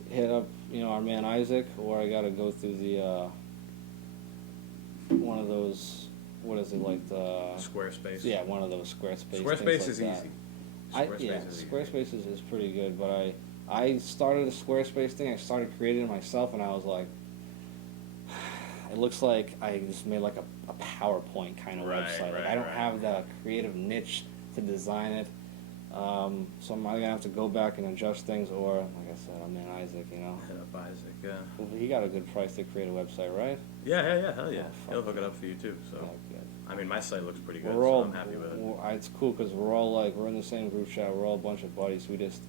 hit up, our man Isaac, or I got to go through the one of those. What is it, like the Squarespace. Yeah, one of those Squarespace. Squarespace things is like that. easy. Squarespace is pretty good, but I started a Squarespace thing. I started creating it myself, and I was like, it looks like I just made like a PowerPoint kind of website. Like I don't have the creative niche to design it, so I'm either gonna have to go back and adjust things, or like I said, I'm in Isaac. Hit up Isaac. Yeah. Well, he got a good price to create a website, right? Yeah, hell yeah. Oh, He'll hook it up for you too. So. Yeah, good. I mean, my site looks pretty good, We're so all, I'm happy with it. It's cool because we're in the same group chat. We're all a bunch of buddies. We just,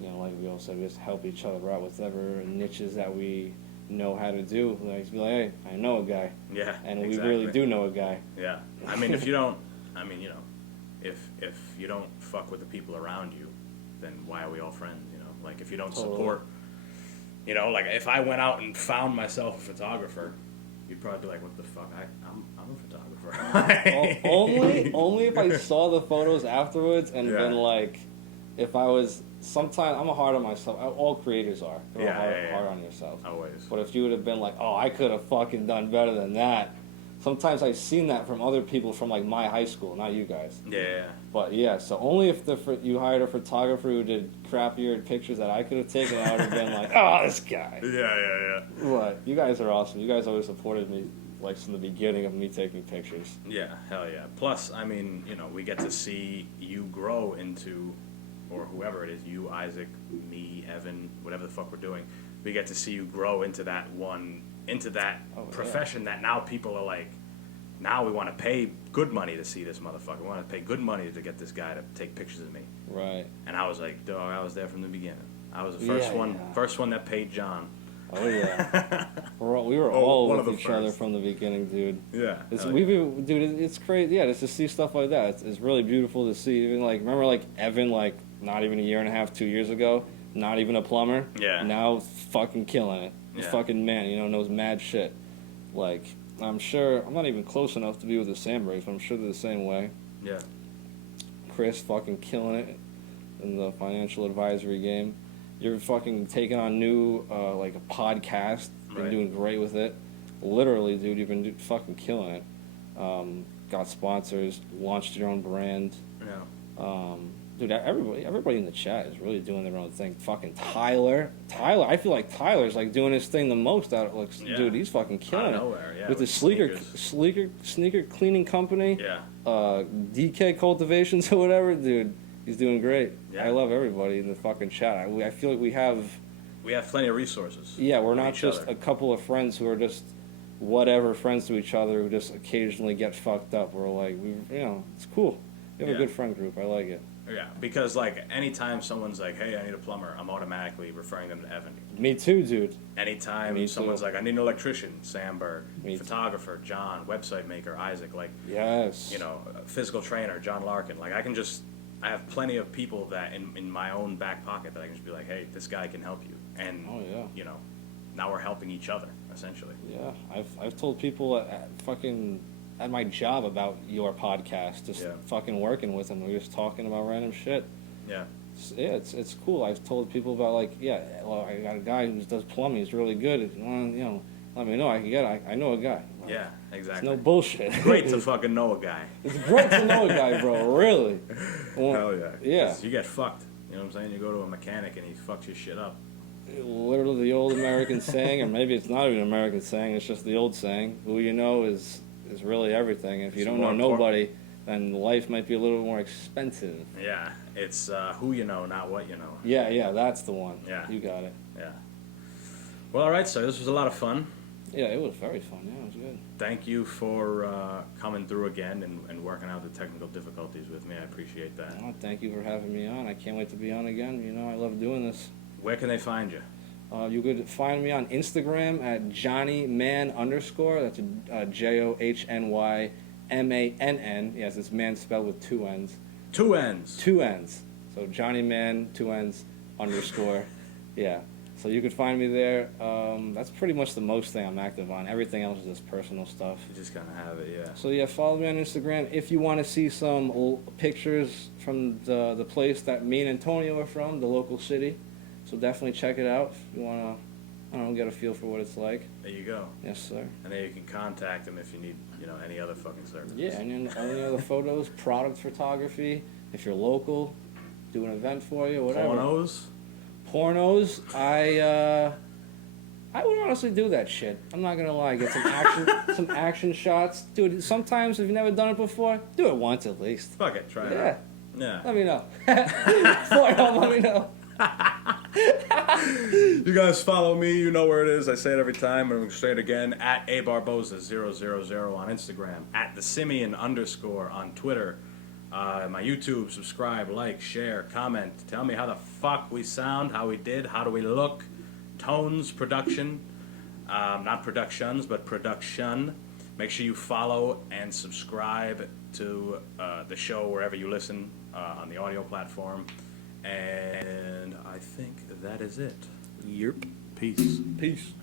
like we all said, we just help each other out with whatever niches that we know how to do. Like, be like, hey, I know a guy. Yeah, and exactly. we really do know a guy. Yeah, I mean, if you don't, if you don't fuck with the people around you, then why are we all friends? Like if you don't support, like if I went out and found myself a photographer, you'd probably be like, what the fuck? I'm a photographer. only if I saw the photos afterwards and been like, if I was. Sometimes I'm hard on myself. All creators are. They're hard on yourself. Always. But if you would have been like, oh, I could have fucking done better than that. Sometimes I've seen that from other people from like my high school, not you guys. Yeah. But yeah, so only if you hired a photographer who did crappier pictures that I could have taken, I would have been like, oh, this guy. Yeah. But you guys are awesome. You guys always supported me, like from the beginning of me taking pictures. Yeah, hell yeah. Plus, I mean, we get to see you grow into, or whoever it is, you, Isaac, me, Evan, whatever the fuck we're doing, we get to see you grow into that profession that now people are like, now we want to pay good money to see this motherfucker. We want to pay good money to get this guy to take pictures of me. Right. And I was like, dog, I was there from the beginning. I was the first one that paid John. Oh yeah, we were all with each other from the beginning, dude. Yeah, it's crazy. Yeah, just to see stuff like that, it's really beautiful to see. Even like, remember like Evan, like not even a year and a half, 2 years ago, not even a plumber. Yeah. Now fucking killing it. He's fucking man, knows mad shit. Like I'm sure I'm not even close enough to be with the Sandbergs, but I'm sure they're the same way. Yeah. Chris fucking killing it in the financial advisory game. You're fucking taking on new, like a podcast, been doing great with it. Literally, dude, you've been fucking killing it. Got sponsors, launched your own brand. Yeah. Dude, everybody in the chat is really doing their own thing. Fucking Tyler, I feel like Tyler's like doing his thing the most out of, like, dude, he's fucking killing it. With the sneaker cleaning company. Yeah. DK Cultivations or whatever, dude. He's doing great. Yeah. I love everybody in the fucking chat. I feel like we have plenty of resources. Yeah, we're not just a couple of friends who are just whatever friends to each other who just occasionally get fucked up. We're like, it's cool. We have a good friend group. I like it. Yeah, because like anytime someone's like, hey, I need a plumber, I'm automatically referring them to Evan. Me too, dude. Anytime someone's like, I need an electrician, Sandberg. Photographer, John. Website maker, Isaac. Like, yes. Physical trainer, John Larkin. Like, I have plenty of people that in my own back pocket that I can just be like, hey, this guy can help you. And, now we're helping each other, essentially. Yeah, I've told people at my job about your podcast, just fucking working with them. We're just talking about random shit. Yeah. It's cool. I've told people about I got a guy who does plumbing. He's really good. Let me know. I know a guy. Yeah, exactly. It's no bullshit. It's great to fucking know a guy. It's great to know a guy, bro. Really. Hell yeah. Yeah. You get fucked. You know what I'm saying? You go to a mechanic and he fucks your shit up. Literally the old American saying, or maybe it's not even an American saying, it's just the old saying, who you know is is really everything. If you It's don't know more nobody, then life might be a little more expensive. Yeah, it's who you know, not what you know. Yeah, that's the one. Yeah. You got it. Yeah. Well, all right, sir. This was a lot of fun. Yeah, it was very fun. Yeah, it was good. Thank you for coming through again and working out the technical difficulties with me. I appreciate that. Well, thank you for having me on. I can't wait to be on again. You know, I love doing this. Where can they find you? You could find me on Instagram at JohnnyMann_. That's JohnnyMann. Yes, it's man spelled with two N's. Two N's. Two N's. So JohnnyMann, two N's, _. Yeah. So you could find me there. That's pretty much the most thing I'm active on. Everything else is just personal stuff. You just kind of have it, yeah. So yeah, follow me on Instagram. If you want to see some pictures from the place that me and Antonio are from, the local city. So definitely check it out if you want to, I don't know, get a feel for what it's like. There you go. Yes, sir. And then you can contact them if you need, any other fucking services. Yeah, and then any other photos, product photography. If you're local, do an event for you, whatever. Pornos, I would honestly do that shit. I'm not gonna lie. Get some action shots, dude. Sometimes if you've never done it before, do it once at least. Fuck it, try it Yeah. out. Yeah. Let me know. Porno, let me know. You guys follow me, you know where it is. I say it every time, and I'm going to say it again. At abarboza000 on Instagram. At the Simian _ on Twitter. My YouTube, subscribe, like, share, comment. Tell me how the fuck we sound, how we did, how do we look. Tones, production. Not productions, but production. Make sure you follow and subscribe to the show wherever you listen on the audio platform. And I think that is it. Yep. Peace. Peace.